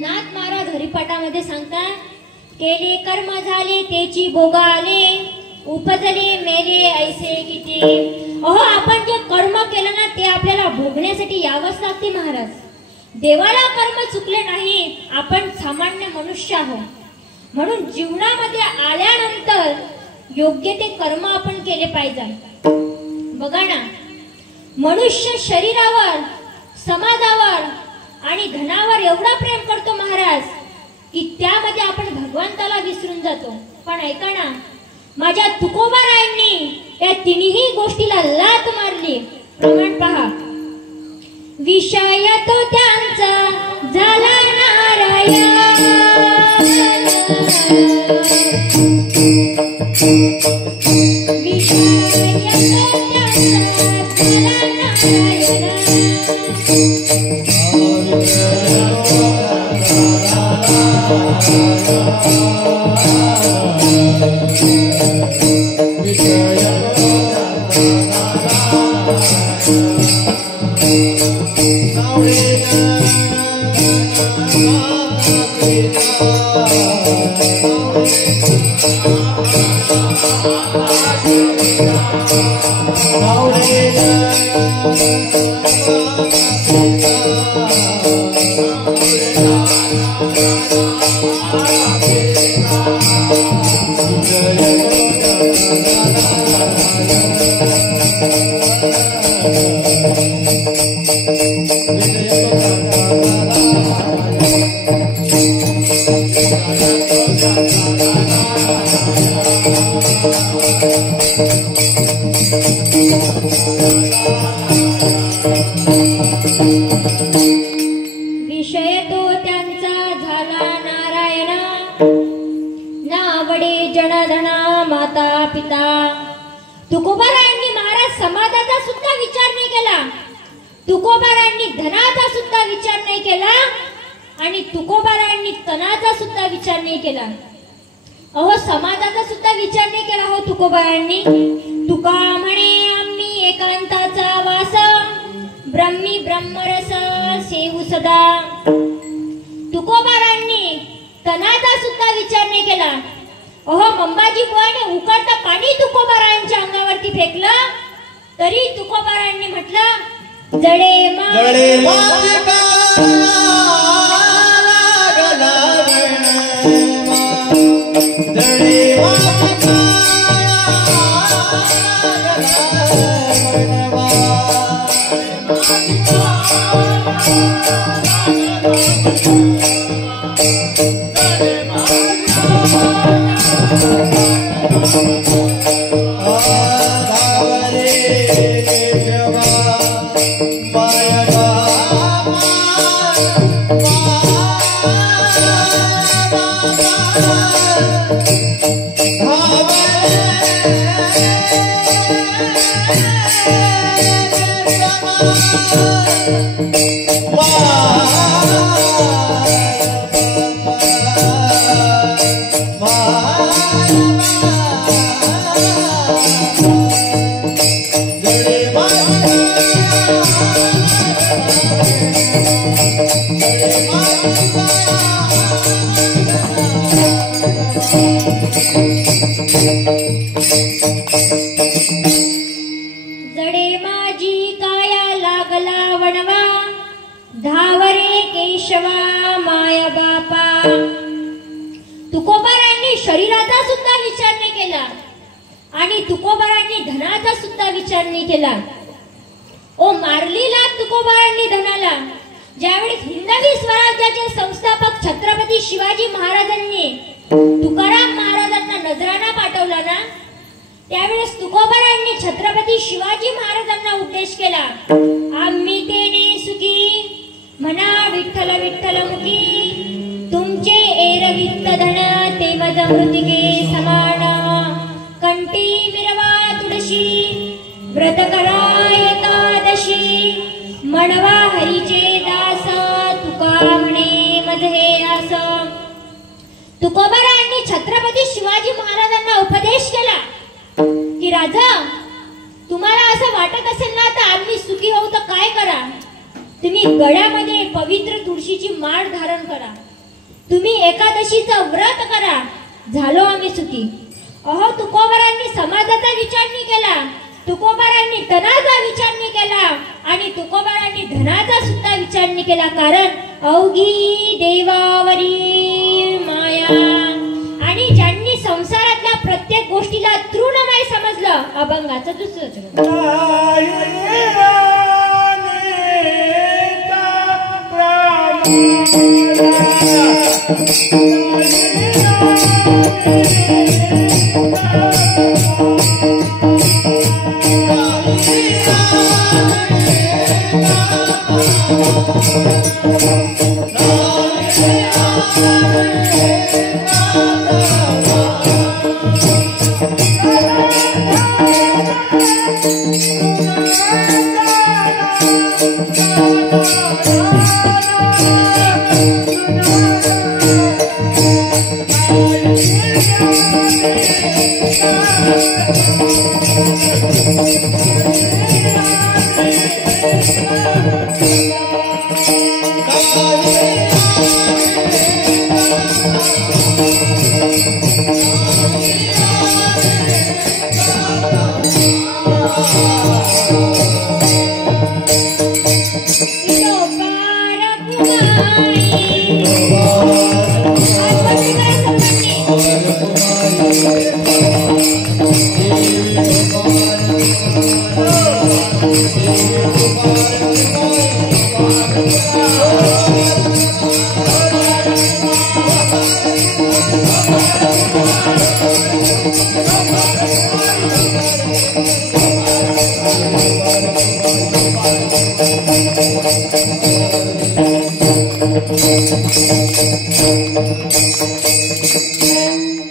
नाथ महाराज हरिपाठामध्ये सांगतात, केले कर्म झाले तेची भोगाले, उपजले मेले ऐसे किती. अहो आपण जे कर्म केलं ना ते आपल्याला भोगण्यासाठी यावंच लागते महाराज. देवाला कर्म चुकले नाही, आपण सामान्य मनुष्य आहोत. म्हणून जीवनामध्ये आल्यानंतर योग्य ते कर्म आपण केले पाहिजे. बघा ना, मनुष्य शरीरावर, समाजावर आणि धनावर एवढा प्रेम करतो महाराज की त्यामध्ये आपण भगवंताला विसरून जातो. पण ऐका ना, माझ्या तुकोबारायांनी या तिन्ही गोष्टीला लात मारली. प्रमाण पहा, विषय तो त्यांचा झाला नारायण, विषय तो त्यांचा झाला नारायण, नावडे जनधना माता पिता. तुकोबारायांनी महाराज समाजाचा सुद्धा विचार नाही केला, तुकोबारायांनी धनाचा सुद्धा विचार नाही केला आणि तुकोबारायांनी तनाचा सुद्धा विचार नाही केला. अहो समाजाचा सुद्धा विचार नाही केला हो तुकोबारायांनी. तुका म्हणे आम्ही एकांताचा वास, ब्रह्मी ब्रह्मरस सेवू सदा. तुकोबारायांनी तनाचा सुद्धा विचार नाही केला. अहो अंबाजी बुवाने उकळतं पाणी तुकोबारायांच्या अंगावरती फेकलं तरी तुकोबारायांनी म्हटलं, जडे मालिका जडे माझी काया लागला वणवा, धावरे केशवा माय बापा. तुकोबारांनी शरीराचा सुद्धा विचार नाही केला आणि तुकोबारांनी धनाचा सुद्धा विचार नाही केला. ओ मारलीला तुकोबारांनी धनाला. ज्यावेळी हिंदवी स्वराज्याचे संस्थापक छत्रपती शिवाजी महाराजांनी तुकाराम महाराजांना नजराणा पाठवला ना, त्यावेळेस तुकोबारांनी छत्रपती शिवाजी महाराजांना उपदेश केला. आम्ही तेने सुखी म्हणा विठ्ठल विठ्ठल मुखी, तुमचे एरवित्त धन ते मज मृतिके समान. कंठी मिरवा तुळशी, व्रत करा एकादशी, म्हणवा हरीचे दास, तुका म्हणे मजहे आस. तुकोबारांनी छत्रपती शिवाजी महाराजांना उपदेश केला की राजा, तुम्हाला असं वाटत असेल ना तर आम्ही सुखी होऊ तर काय करा, तुम्ही गळ्यामध्ये पवित्र तुळशीची माळ धारण करा, तुम्ही एकादशीचं व्रत करा, झालो आम्ही सुखी. अहो तुकोबारांनी समाजाचा विचार नाही केला, तुकोबारांनी तनाचा विचार नाही केला आणि तुकोबारांनी धनाचा सुद्धा विचार नाही केला. कारण अवघी देवावरी माया. आणि ज्यांनी संसारातल्या प्रत्येक गोष्टीला तृणमय समजलं, अभंगाचं दुसरं चरण.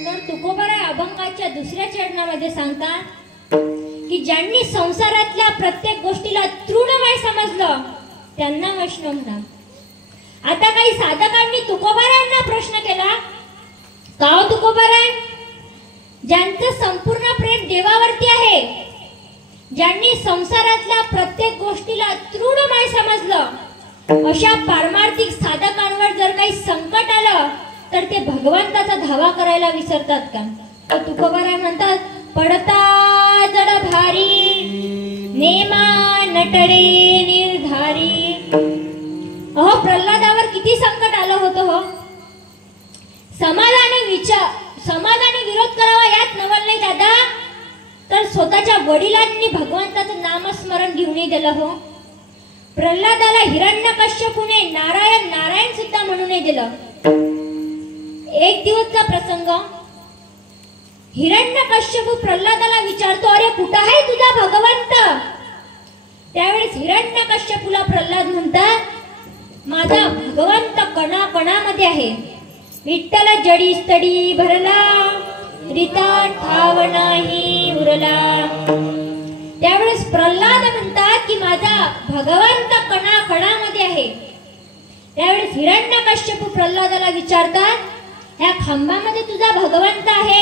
तर तुकोबारा अभंगाच्या दुसऱ्या चरणामध्ये सांगतात की ज्यांनी संसारातल्या प्रत्येक गोष्टीला तृणमय समजलं त्यांना वैष्णव म्हणा. आता काही साधकांनी तुकोबारांना प्रश्न केला, का हो तुकोबाराय, ज्यांचं संपूर्ण प्रेम देवावरती आहे, ज्यांनी संसारातल्या प्रत्येक गोष्टीला तृणमय समजलं, अशा पारमार्थिक साधकांवर जर काही संकट आलं तर ते भगवंताचा धावा करायला विसरतात का? तर तुकोबाराय म्हणतात, पडता जड भारी नेमा नटडे निर्धारी. अहो प्रल्हादावर किती संकट आलं होतं हो. समाजाने विरोध करावा यात नवल नाही दादा, तर स्वतःच्या वडिलांनी भगवंताचं नामस्मरण घेऊन दिलं हो. प्रल्हादाला हिरण्यकश्यपूने नारायण नारायण सुद्धा म्हणू नाही दिलं. एक दिवसचा प्रसंग, हिरण्यकश्यपू प्रल्हादाला विचारतो, अरे कुठं आहे तुझा भगवंत? त्यावेळेस हिरण्यकश्यपूला प्रल्हाद म्हणतात, माझा भगवंत कणाकणामध्ये आहे. विठ्ठल जडी तडी भरला, रीता ठाव नाही उरला. त्यावेळेस प्रल्हाद म्हणतात की माझा भगवंत कणा कणामध्ये आहे. त्यावेळेस हिरण्यकश्यप प्रल्हादाला विचारतात, ह्या खांबामध्ये तुझा भगवंत आहे?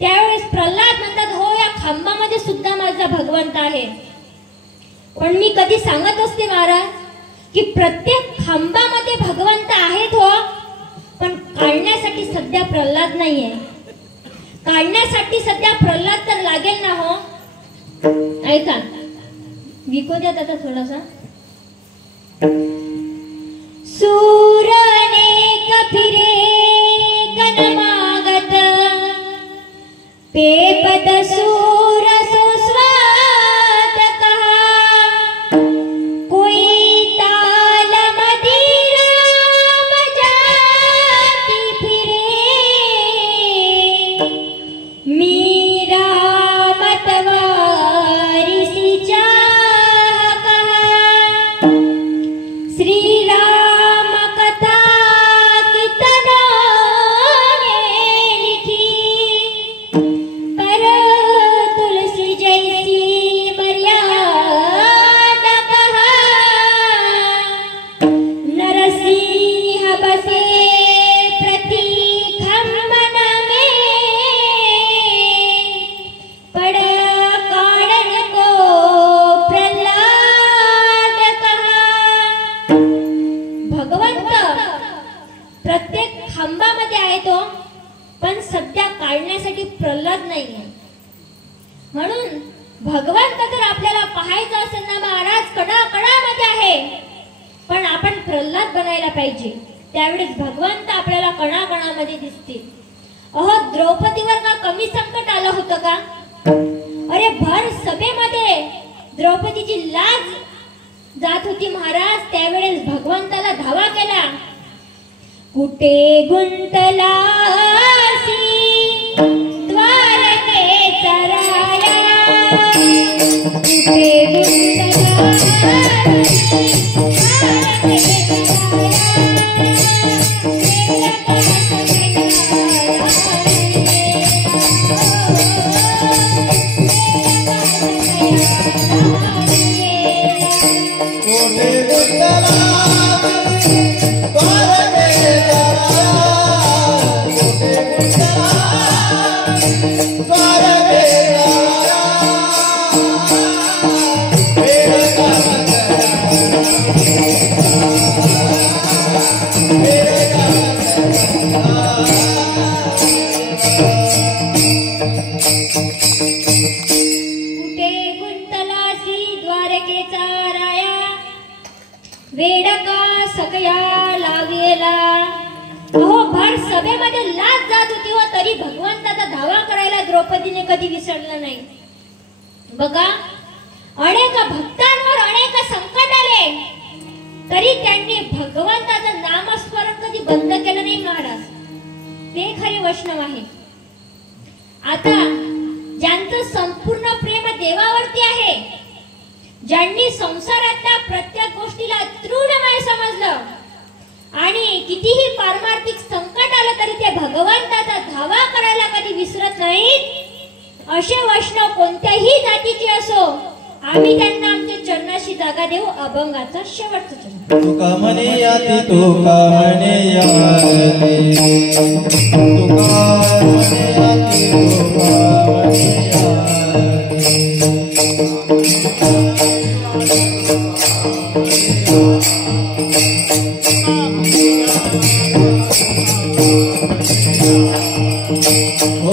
त्यावेळेस प्रल्हाद म्हणतात, हो, या खांबामध्ये सुद्धा माझा भगवंत आहे. पण मी कधी सांगत असते महाराज की प्रत्येक खांबामध्ये भगवंत आहेत हो, पण काढण्यासाठी सध्या प्रल्हाद नाहीये. काढण्यासाठी सध्या प्रल्हाद तर लागेल ना हो. ऐका, विको द्यात आता थोडासा. सूरने कफिरे कनमागत, पेपद सूर सुस्वाद कहा, कोई ताल मदिरा बजाती फिरे, मीरा मतवारी सी चाह कहा, श्री राम कथा कितना लिखी, पर तुलसी जैसी मर्यादा कहा, नरसिंह बसे प्रति खम्बन में, पड़ काड़न को प्रल्हाद कहा. भगवंत प्रत्येक खांबामध्ये आहे तो, पण सध्या काढण्यासाठी प्रल्हाद नाहीये. म्हणून भगवंत जर आपल्याला पाहायचं असेल ना महाराज, कडा कणामध्ये आहे, पण आपण प्रल्हाद बनायला पाहिजे. त्यावेळेस भगवंत आपल्याला कणा कणामध्ये दिसतील. अहो, द्रौपदीवर का कमी संकट आलं होतं का? अरे, भर सभेमध्ये द्रौपदीची लाज जात होती महाराज. त्यावेळेस भगवंताला धावा केला, कुठे गुंतलासी द्वारकेचा राया, कुठे गुंतलासी वेडका सकया लागेला. अहो, भर सभेमध्ये लाज जात होती व तरी भगवंताचा धावा करायला द्रौपदीने कधी विसरलं नाही. बघा, अनेक भक्तांवर अनेक संकट आले तरी त्यांनी भगवंताचं नामस्मरण कधी बंद केलं नाही महाराज. ते खरे वैष्णव आहे. आता ज्यांचं संपूर्ण प्रेम देवावरती आहे, ज्यांनी संसारातल्या प्रत्येक गोष्टीला तृणमय समजलं आणि कितीही पारमार्थिक संकट आलं तरी ते भगवंताचा धावा करायला कधी विसरत नाहीत, असे वैष्णव कोणत्याही जातीचे असो, आम्ही त्यांना आमच्या चरणाशी जागा देऊ. अभंगाचा शेवटचा चरण. तुका म्हणे याती, तुका म्हणे याती, तुका म्हणे याती, तुका म्हणे Oh,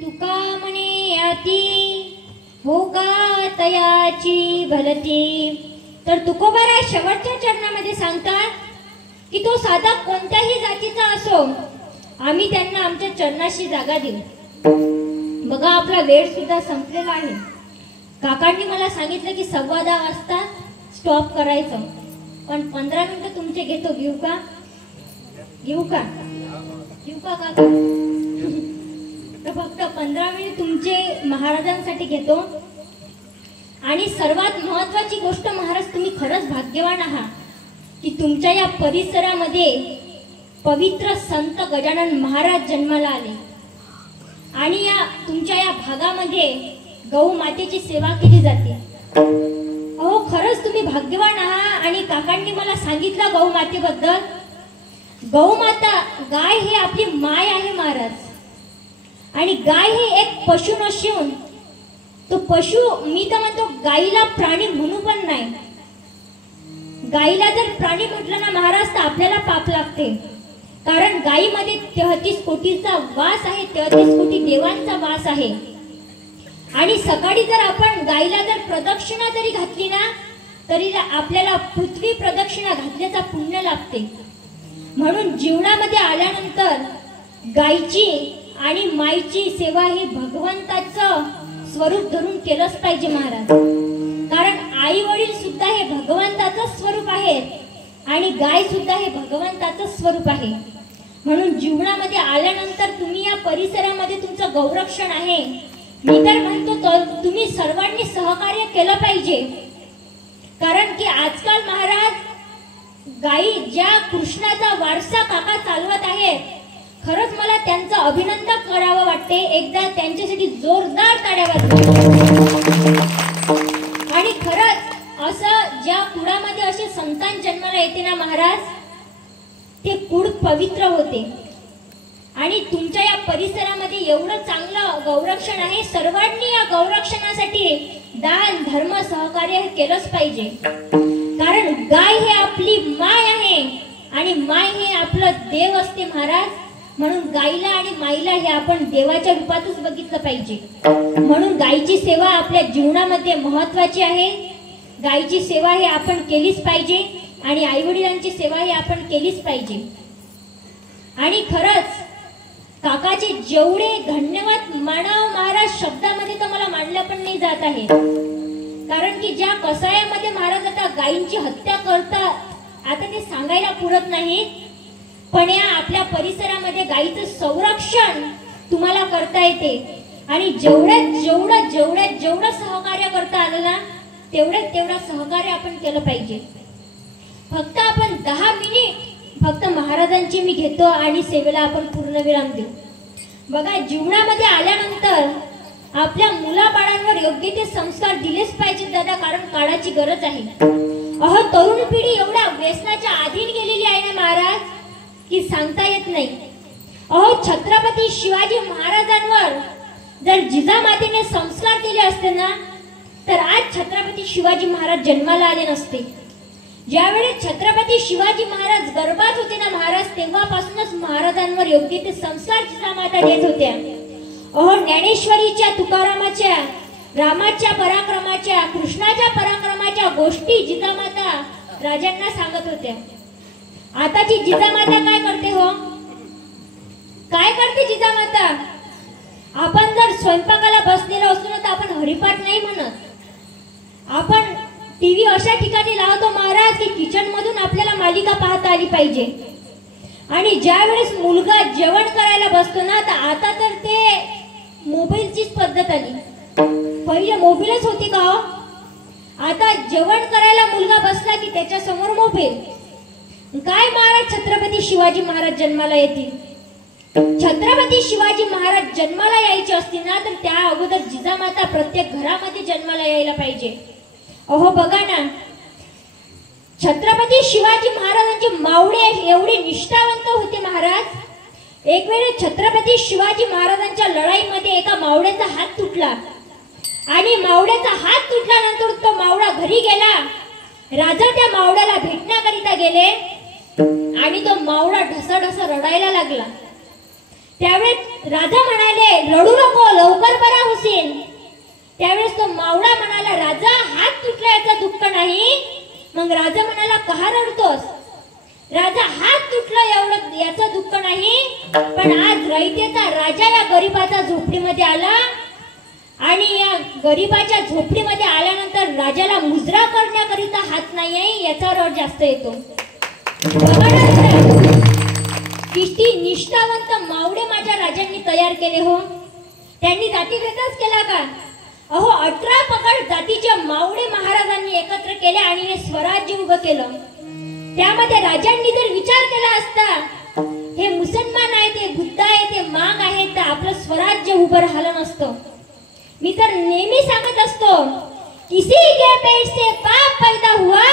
तुका म्हणे याती हो का तयाची भलती. तर तुकोबाराय शेवटच्या चरणामध्ये सांगतात की तो साधा कोणत्याही जातीचा असो, आम्ही त्यांना आमच्या चरणाशी जागा देऊ. बघा आपला वेळ सुद्धा संपलेला आहे. काकांनी मला सांगितलं की 10:15 वाजता स्टॉप करायचं, पण 15 मिनिटं तुमचे घेतो. घेऊ का काका? तर फक्त 15 मिनिट तुमचे महाराजांसाठी घेतो. आणि सर्वात महत्वाची गोष्ट महाराज, तुम्ही खरंच भाग्यवान आहात की तुमच्या या परिसरामध्ये पवित्र संत गजानन महाराज जन्माला आले आणि या तुमच्या या भागामध्ये गौ मातेची सेवा केली जाते. अहो खरंच तुम्ही भाग्यवान आहात. आणि काकांनी मला सांगितलं गौ मातेबद्दल. गौ माता गाय ही आपली माय आहे महाराज. आणि गाय ही एक पशु नसून तो पशु, मी तर म्हणतो गाईला प्राणी म्हणू पण नाही. गाईला जर प्राणी म्हटलं ना महाराज तर आपल्याला पाप लागते. कारण गाईमध्ये 33 कोटीचा वास आहे, 33 कोटी देवांचा वास आहे. आणि सकाळी जर आपण गाईला जर प्रदक्षिणा जरी घातली ना तरी आपल्याला पृथ्वी प्रदक्षिणा घातल्याचा पुण्य लाभते. म्हणून जीवनामध्ये आल्यानंतर गायची आणि माईची सेवा ही भगवंताचं स्वरूप धरून केलंच पाहिजे महाराज. कारण आई वडील सुद्धा हे भगवंताचं स्वरूप आहे आणि गाय सुद्धा हे भगवंताचं स्वरूप आहे. म्हणून जीवनामध्ये आल्यानंतर तुम्ही या परिसरामध्ये तुमचं गौरक्षण आहे. मी तर म्हणतो तुम्ही सर्वांनी सहकार्य केलं पाहिजे. कारण की आजकाल महाराज गाई ज्या कृष्णाचा वारसा काका चालवत आहेत, खरंच मला त्यांचं अभिनंदन करावं वाटते. एकदा त्यांच्यासाठी जोरदार टाळ्या वाजवा. आणि खरंच असं ज्या कुळामध्ये असे संतान जन्माला येते ना महाराज, ते कुळ पवित्र होते. आणि तुमच्या या परिसरामध्ये एवढं चांगलं गौरक्षण आहे. सर्वांनी या गौरक्षणासाठी दान धर्म सहकार्य हे केलंच पाहिजे. कारण गाय हे आपली माय आहे आणि माय हे आपलं देव असते महाराज. म्हणून गाईला आणि माईला हे आपण देवाच्या रूपातच बघितलं पाहिजे. म्हणून गायीची सेवा आपल्या जीवनामध्ये महत्वाची आहे. गायीची सेवा हे आपण केलीच पाहिजे आणि आई वडिलांची सेवा ही आपण केलीच पाहिजे. आणि खरंच काकाचे जेवढे धन्यवाद मानाव महाराज शब्दामध्ये तर मला मांडलं पण नाही जात आहे. कारण की ज्या कसायामध्ये महाराज आता गायींची हत्या करतात आता ते सांगायला पुरत नाही. पण या आपल्या परिसरामध्ये गायीचं संरक्षण तुम्हाला करता येते. आणि जेवढं सहकार्य करता आलं ना तेवढं सहकार्य आपण केलं पाहिजे. फक्त आपण 10 मिनिट फक्त महाराजांची मी घेतो आणि सेवेला आपण पूर्ण विराम देऊ. बघा जीवनामध्ये आल्यानंतर आपल्या मुलाबाळांवर योग्य ते संस्कार दिलेच पाहिजेत दादा. कारण काळाची गरज आहे. अहो तरुण पिढी एवढ्या व्यसनाच्या अधीन गेलेली आहे ना महाराज की सांगता येत नाही. अहो छत्रपती शिवाजी महाराजांवर जर जिजामातेने संस्कार केले असते ना तर आज छत्रपती शिवाजी महाराज जन्माला आले नसते. ज्यावेळेस छत्रपती शिवाजी महाराज गर्भात होते ना महाराज, तेव्हापासूनच महाराजांवर योग्य ते संस्कार जिजामाता देत होत्या. अहो ज्ञानेश्वरीच्या, तुकारामाच्या, रामाच्या पराक्रमाच्या, कृष्णाच्या पराक्रमाच्या गोष्टी जिजामाता राजांना सांगत होत्या. आताची जिजामाता काय करते हो? काय करते जिजामाता? आपण जर स्वयंपाकाला बसलेलो असलो ना तर आपण हरिपाठ नाही म्हणत. आपण टीव्ही अशा ठिकाणी लावतो महाराज की किचन मधून आपल्याला मालिका पाहता आली पाहिजे. आणि ज्या वेळेस मुलगा जेवण करायला बसतो ना तर आता तर ते मोबाईलचीच पद्धत आली. पहिले मोबाईलच होती का हो? आता जेवण करायला मुलगा बसला की त्याच्या समोर मोबाईल. काय महाराज छत्रपती शिवाजी महाराज जन्माला येतील? छत्रपती शिवाजी महाराज जन्माला यायचे असतील ना तर त्या अगोदर जिजामाता प्रत्येक घरामध्ये जन्माला यायला पाहिजे. अहो बघा ना, छत्रपती शिवाजी महाराजांचे मावळे एवढे निष्ठावंत होते महाराज. एक वेळेस छत्रपती शिवाजी महाराजांच्या लढाईमध्ये एका मावळ्याचा हात तुटला आणि मावळ्याचा हात तुटल्यानंतर तो मावळा घरी गेला. राजा त्या मावळ्याला भेटण्याकरिता गेले आणि तो मावळा ढसाढसा रडायला लागला. त्यावेळेस राजा म्हणाले, रडू नको, लवकर बरा होशील. त्यावेळेस तो मावळा म्हणाला, राजा हात तुटला याचा दुःख नाही. मग राजा म्हणाला, का रडतोस? राजा हात तुटला एवढं याचं दुःख नाही, पण आज रयतेचा राजा या गरीबाच्या झोपडीमध्ये आला आणि या गरीबाच्या झोपडीमध्ये आल्यानंतर राजाला मुजरा करण्याकरिता हात नाही आहे याचा रड जास्त येतो. किती निष्ठावंत मावळे माझ्या राजांनी तयार केले हो. त्यांनी जातीभेदच केला का? अहो 18 पगड जातीचे मावळे महाराजांनी एकत्र केले आणि हे स्वराज्य उभं केलं. त्यामध्ये राजांनी जर विचार केला असता, हे मुसलमान आहे, ते बुद्ध आहे, ते माग आहे, तर आपलं स्वराज्य उभं राहिलं नसतं. मी तर नेहमी सांगत असतो, किसी के पेट से पाप पैदा हुआ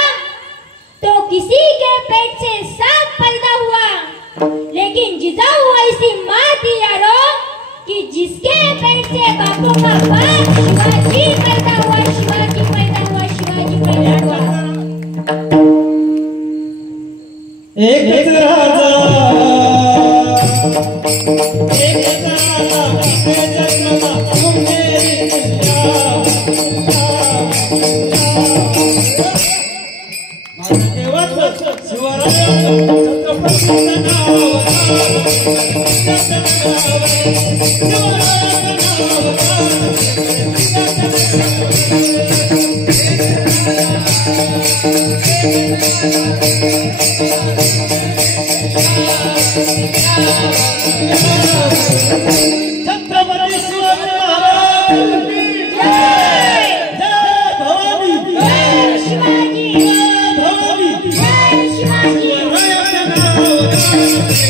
तो किसी के पेट से सांप पैदा हुआ, लेकिन जिजाऊ ऐसी माँ थी यारो कि जिसके पेट से बापों का बाप शिवाजी पैदा हुआ, शिवाजी पैदा हुआ, शिवाजी पैदा हुआ. एकच राजा, एकच राजा, एकच जन्मला मुंगेरी किल्ला. माझ्या देवाचं शिवरायाचं छत्रपतीचं नाव, छत्रपती शिवाजी महाराज की जय. जय भवानी, जय शिवाजी, जय भवानी, जय शिवाजी. शिवरायाचं नाव, शिवरायाचं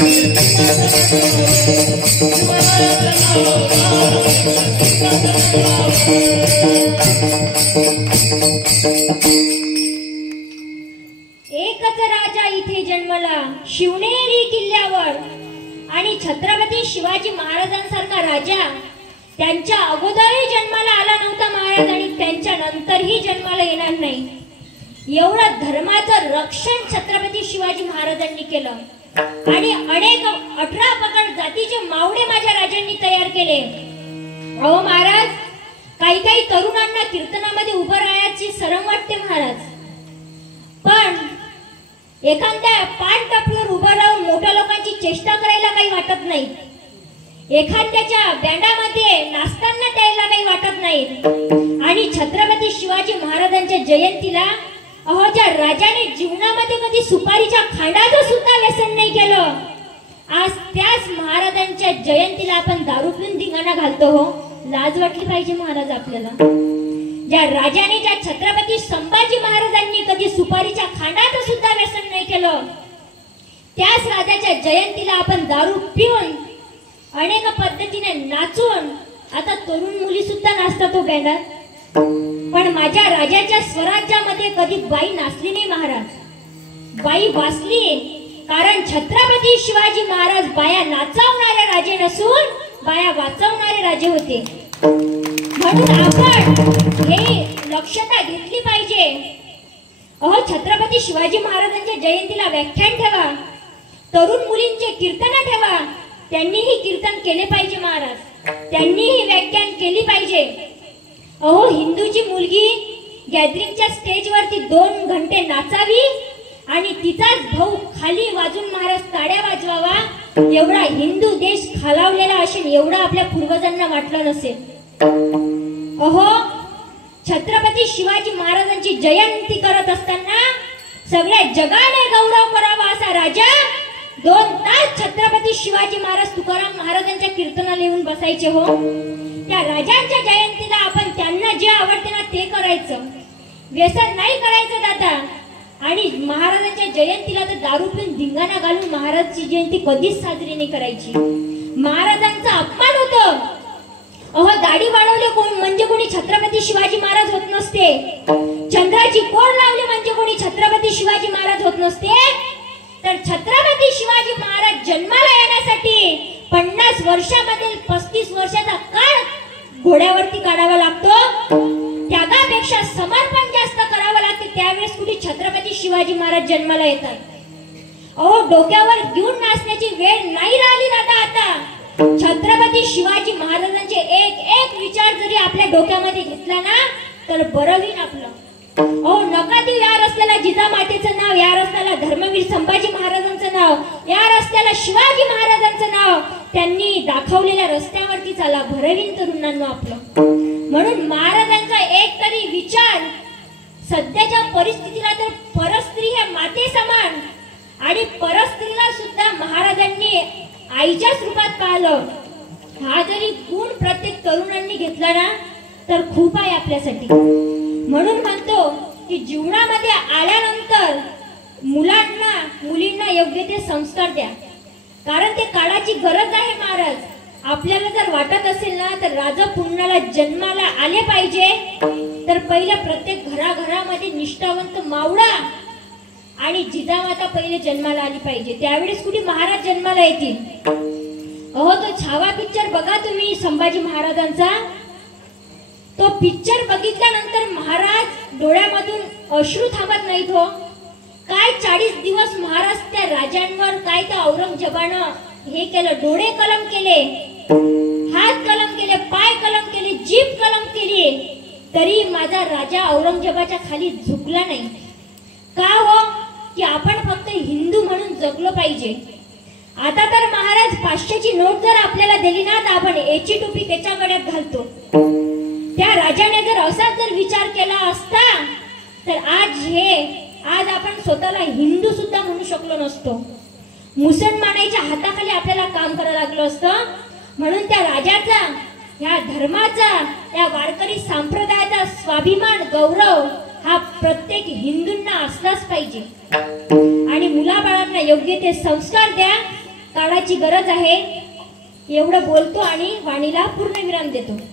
एकच राजा इथे जन्मला शिवनेरी किल्ल्यावर. आणि छत्रपती शिवाजी महाराजांसारखा राजा त्यांच्या अगोदरही जन्माला आला नव्हता महाराज आणि त्यांच्या नंतरही जन्माला येणार नाही. एवढं धर्माचं रक्षण छत्रपती शिवाजी महाराजांनी केलं आणि अनेक 18 पगड जातीचे मावळे माझ्या राजांनी तयार केले. अहो महाराज, काही काही तरुणांना कीर्तनामध्ये उभं राहायची शरम वाटते महाराज, पण एखाद्या पान टपरीवर उभं राहून मोठ्या लोकांची चेष्टा करायला काही वाटत नाही. एखाद्याच्या बँडामध्ये नाचताना त्याला काही वाटत नाही. आणि छत्रपती शिवाजी महाराजांच्या जयंतीला अहो ज्या राजाने जीवनामध्ये कधी सुपारीच्या खांडाचं सुद्धा व्यसन नाही केलं, आज त्याच महाराजांच्या जयंतीला आपण दारू पिऊन धिंगाणा घालतो हो. लाज वाटली पाहिजे महाराज आपल्याला. ज्या राजाने, ज्या छत्रपती संभाजी महाराजांनी कधी सुपारीच्या खांडाचं सुद्धा व्यसन नाही केलं, त्याच राजाच्या जयंतीला आपण दारू पिऊन अनेक पद्धतीने नाचून, आता तरुण मुली सुद्धा नाचतात हो बँडात, पण माझ्या राजाच्या स्वराज्यामध्ये कधी बाई नाचली नाही महाराज. बाई वाचली कारण छत्रपती शिवाजी महाराज बाया नाचवणारे राजे नसून बाया वाचवणारे राजे होते. म्हणून आपण हे लक्षता घेतली पाहिजे. अहो, छत्रपती शिवाजी महाराजांच्या जयंतीला व्याख्यान ठेवा, तरुण मुलींचे कीर्तन ठेवा. त्यांनीही कीर्तन केले पाहिजे महाराज, त्यांनीही व्याख्यान केली पाहिजे. अहो, हिंदूची मुलगी गॅदरिंगच्या स्टेजवरती 2 घंटे नाचावी आणि तिचाच भाऊ खाली वाजून महाराज ताड्या वाजवावा, एवढा हिंदू देश खालावलेला असेल एवढा आपल्या पूर्वजांना वाटलं नसेल. अहो, छत्रपती शिवाजी महाराजांची जयंती करत असताना सगळ्या जगाने गौरव करावा असा राजा 2 तास छत्रपती शिवाजी महाराज तुकाराम महाराजांच्या कीर्तनाला येऊन बसायचे. हो, त्या राजांच्या जयंतीला आपण त्यांना जे आवडते ना ते करायचं, व्यसन नाही करायचं दादा. आणि महाराजांच्या जयंतीला तर दारू पिऊन धिंगाणा घालून महाराजची जयंती कधीच साजरी नाही करायची. महाराजांचा अपमान होतो. अहो, दाढी वाढवली कोण म्हणजे कोणी छत्रपती शिवाजी महाराज होत नसते. चंद्राची कोर लावली म्हणजे कोणी छत्रपती शिवाजी महाराज होत नसते. तर छत्रपती शिवाजी महाराज जन्माला येण्यासाठी 50 वर्षामध्ये 35 वर्षाचा काळ घोड्यावरती काढावा लागतो. त्यागापेक्षा समर्पण जास्त करावं लागते. त्यावेळेस कुठे छत्रपती शिवाजी महाराज जन्माला येतात. अहो, डोक्यावर घेऊन नाचण्याची वेळ नाही राहिली दादा आता. छत्रपती शिवाजी महाराजांचे एक विचार जरी आपल्या डोक्यामध्ये घेतला ना तर बरं होईल आपलं. अहो, नका देऊ या रस्त्याला जिजामातेचं नाव, या रस्त्याला धर्मवीर संभाजी महाराजांचं नाव, या रस्त्याला शिवाजी महाराजांचं नाव. त्यांनी दाखवलेल्या रस्त्यावरती चाला, भरवीन तरुणांनो आपलं. म्हणून महाराजांचा एक तरी विचार, सध्याच्या परिस्थितीला तर परस्त्री हे माते समान आणि परस्त्रीला सुद्धा महाराजांनी आईच्याच रूपात पाहिलं. हा जरी गुण प्रत्येक तरुणांनी घेतला ना तर खूप आहे आपल्यासाठी. म्हणून म्हणतो की जीवनामध्ये आल्यानंतर मुलांना मुलींना योग्य ते संस्कार द्या, कारण ते काळाची गरज आहे महाराज. आपल्याला जर वाटत असेल ना तर राजा पुन्हाला जन्माला आले पाहिजे तर पहिलं प्रत्येक घराघरामध्ये निष्ठावंत मावळा आणि जिजामाता पहिले जन्माला आली पाहिजे, त्यावेळेस कुठे महाराज जन्माला येतील. अहो, तो छावा पिक्चर बघा तुम्ही संभाजी महाराजांचा. तो पिक्चर बघितल्यानंतर महाराज डोळ्यामधून अश्रू थांबत नाहीत. हो, काय 40 दिवस महाराज त्या राजांवर काय त्या औरंगजेबानं हे केलं, डोळे कलम केले, हात कलम केले, पाय कलम केले, जीभ कलम केली, तरी माझा राजा औरंगजेबाच्या खाली झुकला नाही. का हो, की आपण फक्त हिंदू म्हणून जगलो पाहिजे. आता तर महाराज 500ची नोट जर आपल्याला दिली ना तर आपण याची टोपी त्याच्या गळ्यात घालतो. त्या राजाने जर असाच जर विचार केला असता तर आज आपण स्वतःला हिंदू सुद्धा म्हणू शकलो नसतो. मुसलमानाच्या हाताखाली आपल्याला काम करायला लागलं असतं. म्हणून त्या राजाचा, या धर्माचा, या वारकरी संप्रदायाचा स्वाभिमान, गौरव हा प्रत्येक हिंदूंना असलाच पाहिजे. आणि मुलाबाळांना योग्य ते संस्कार द्या, काळाची गरज आहे. एवढं बोलतो आणि वाणीला पूर्णविराम देतो.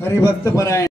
हरिभक्त परायण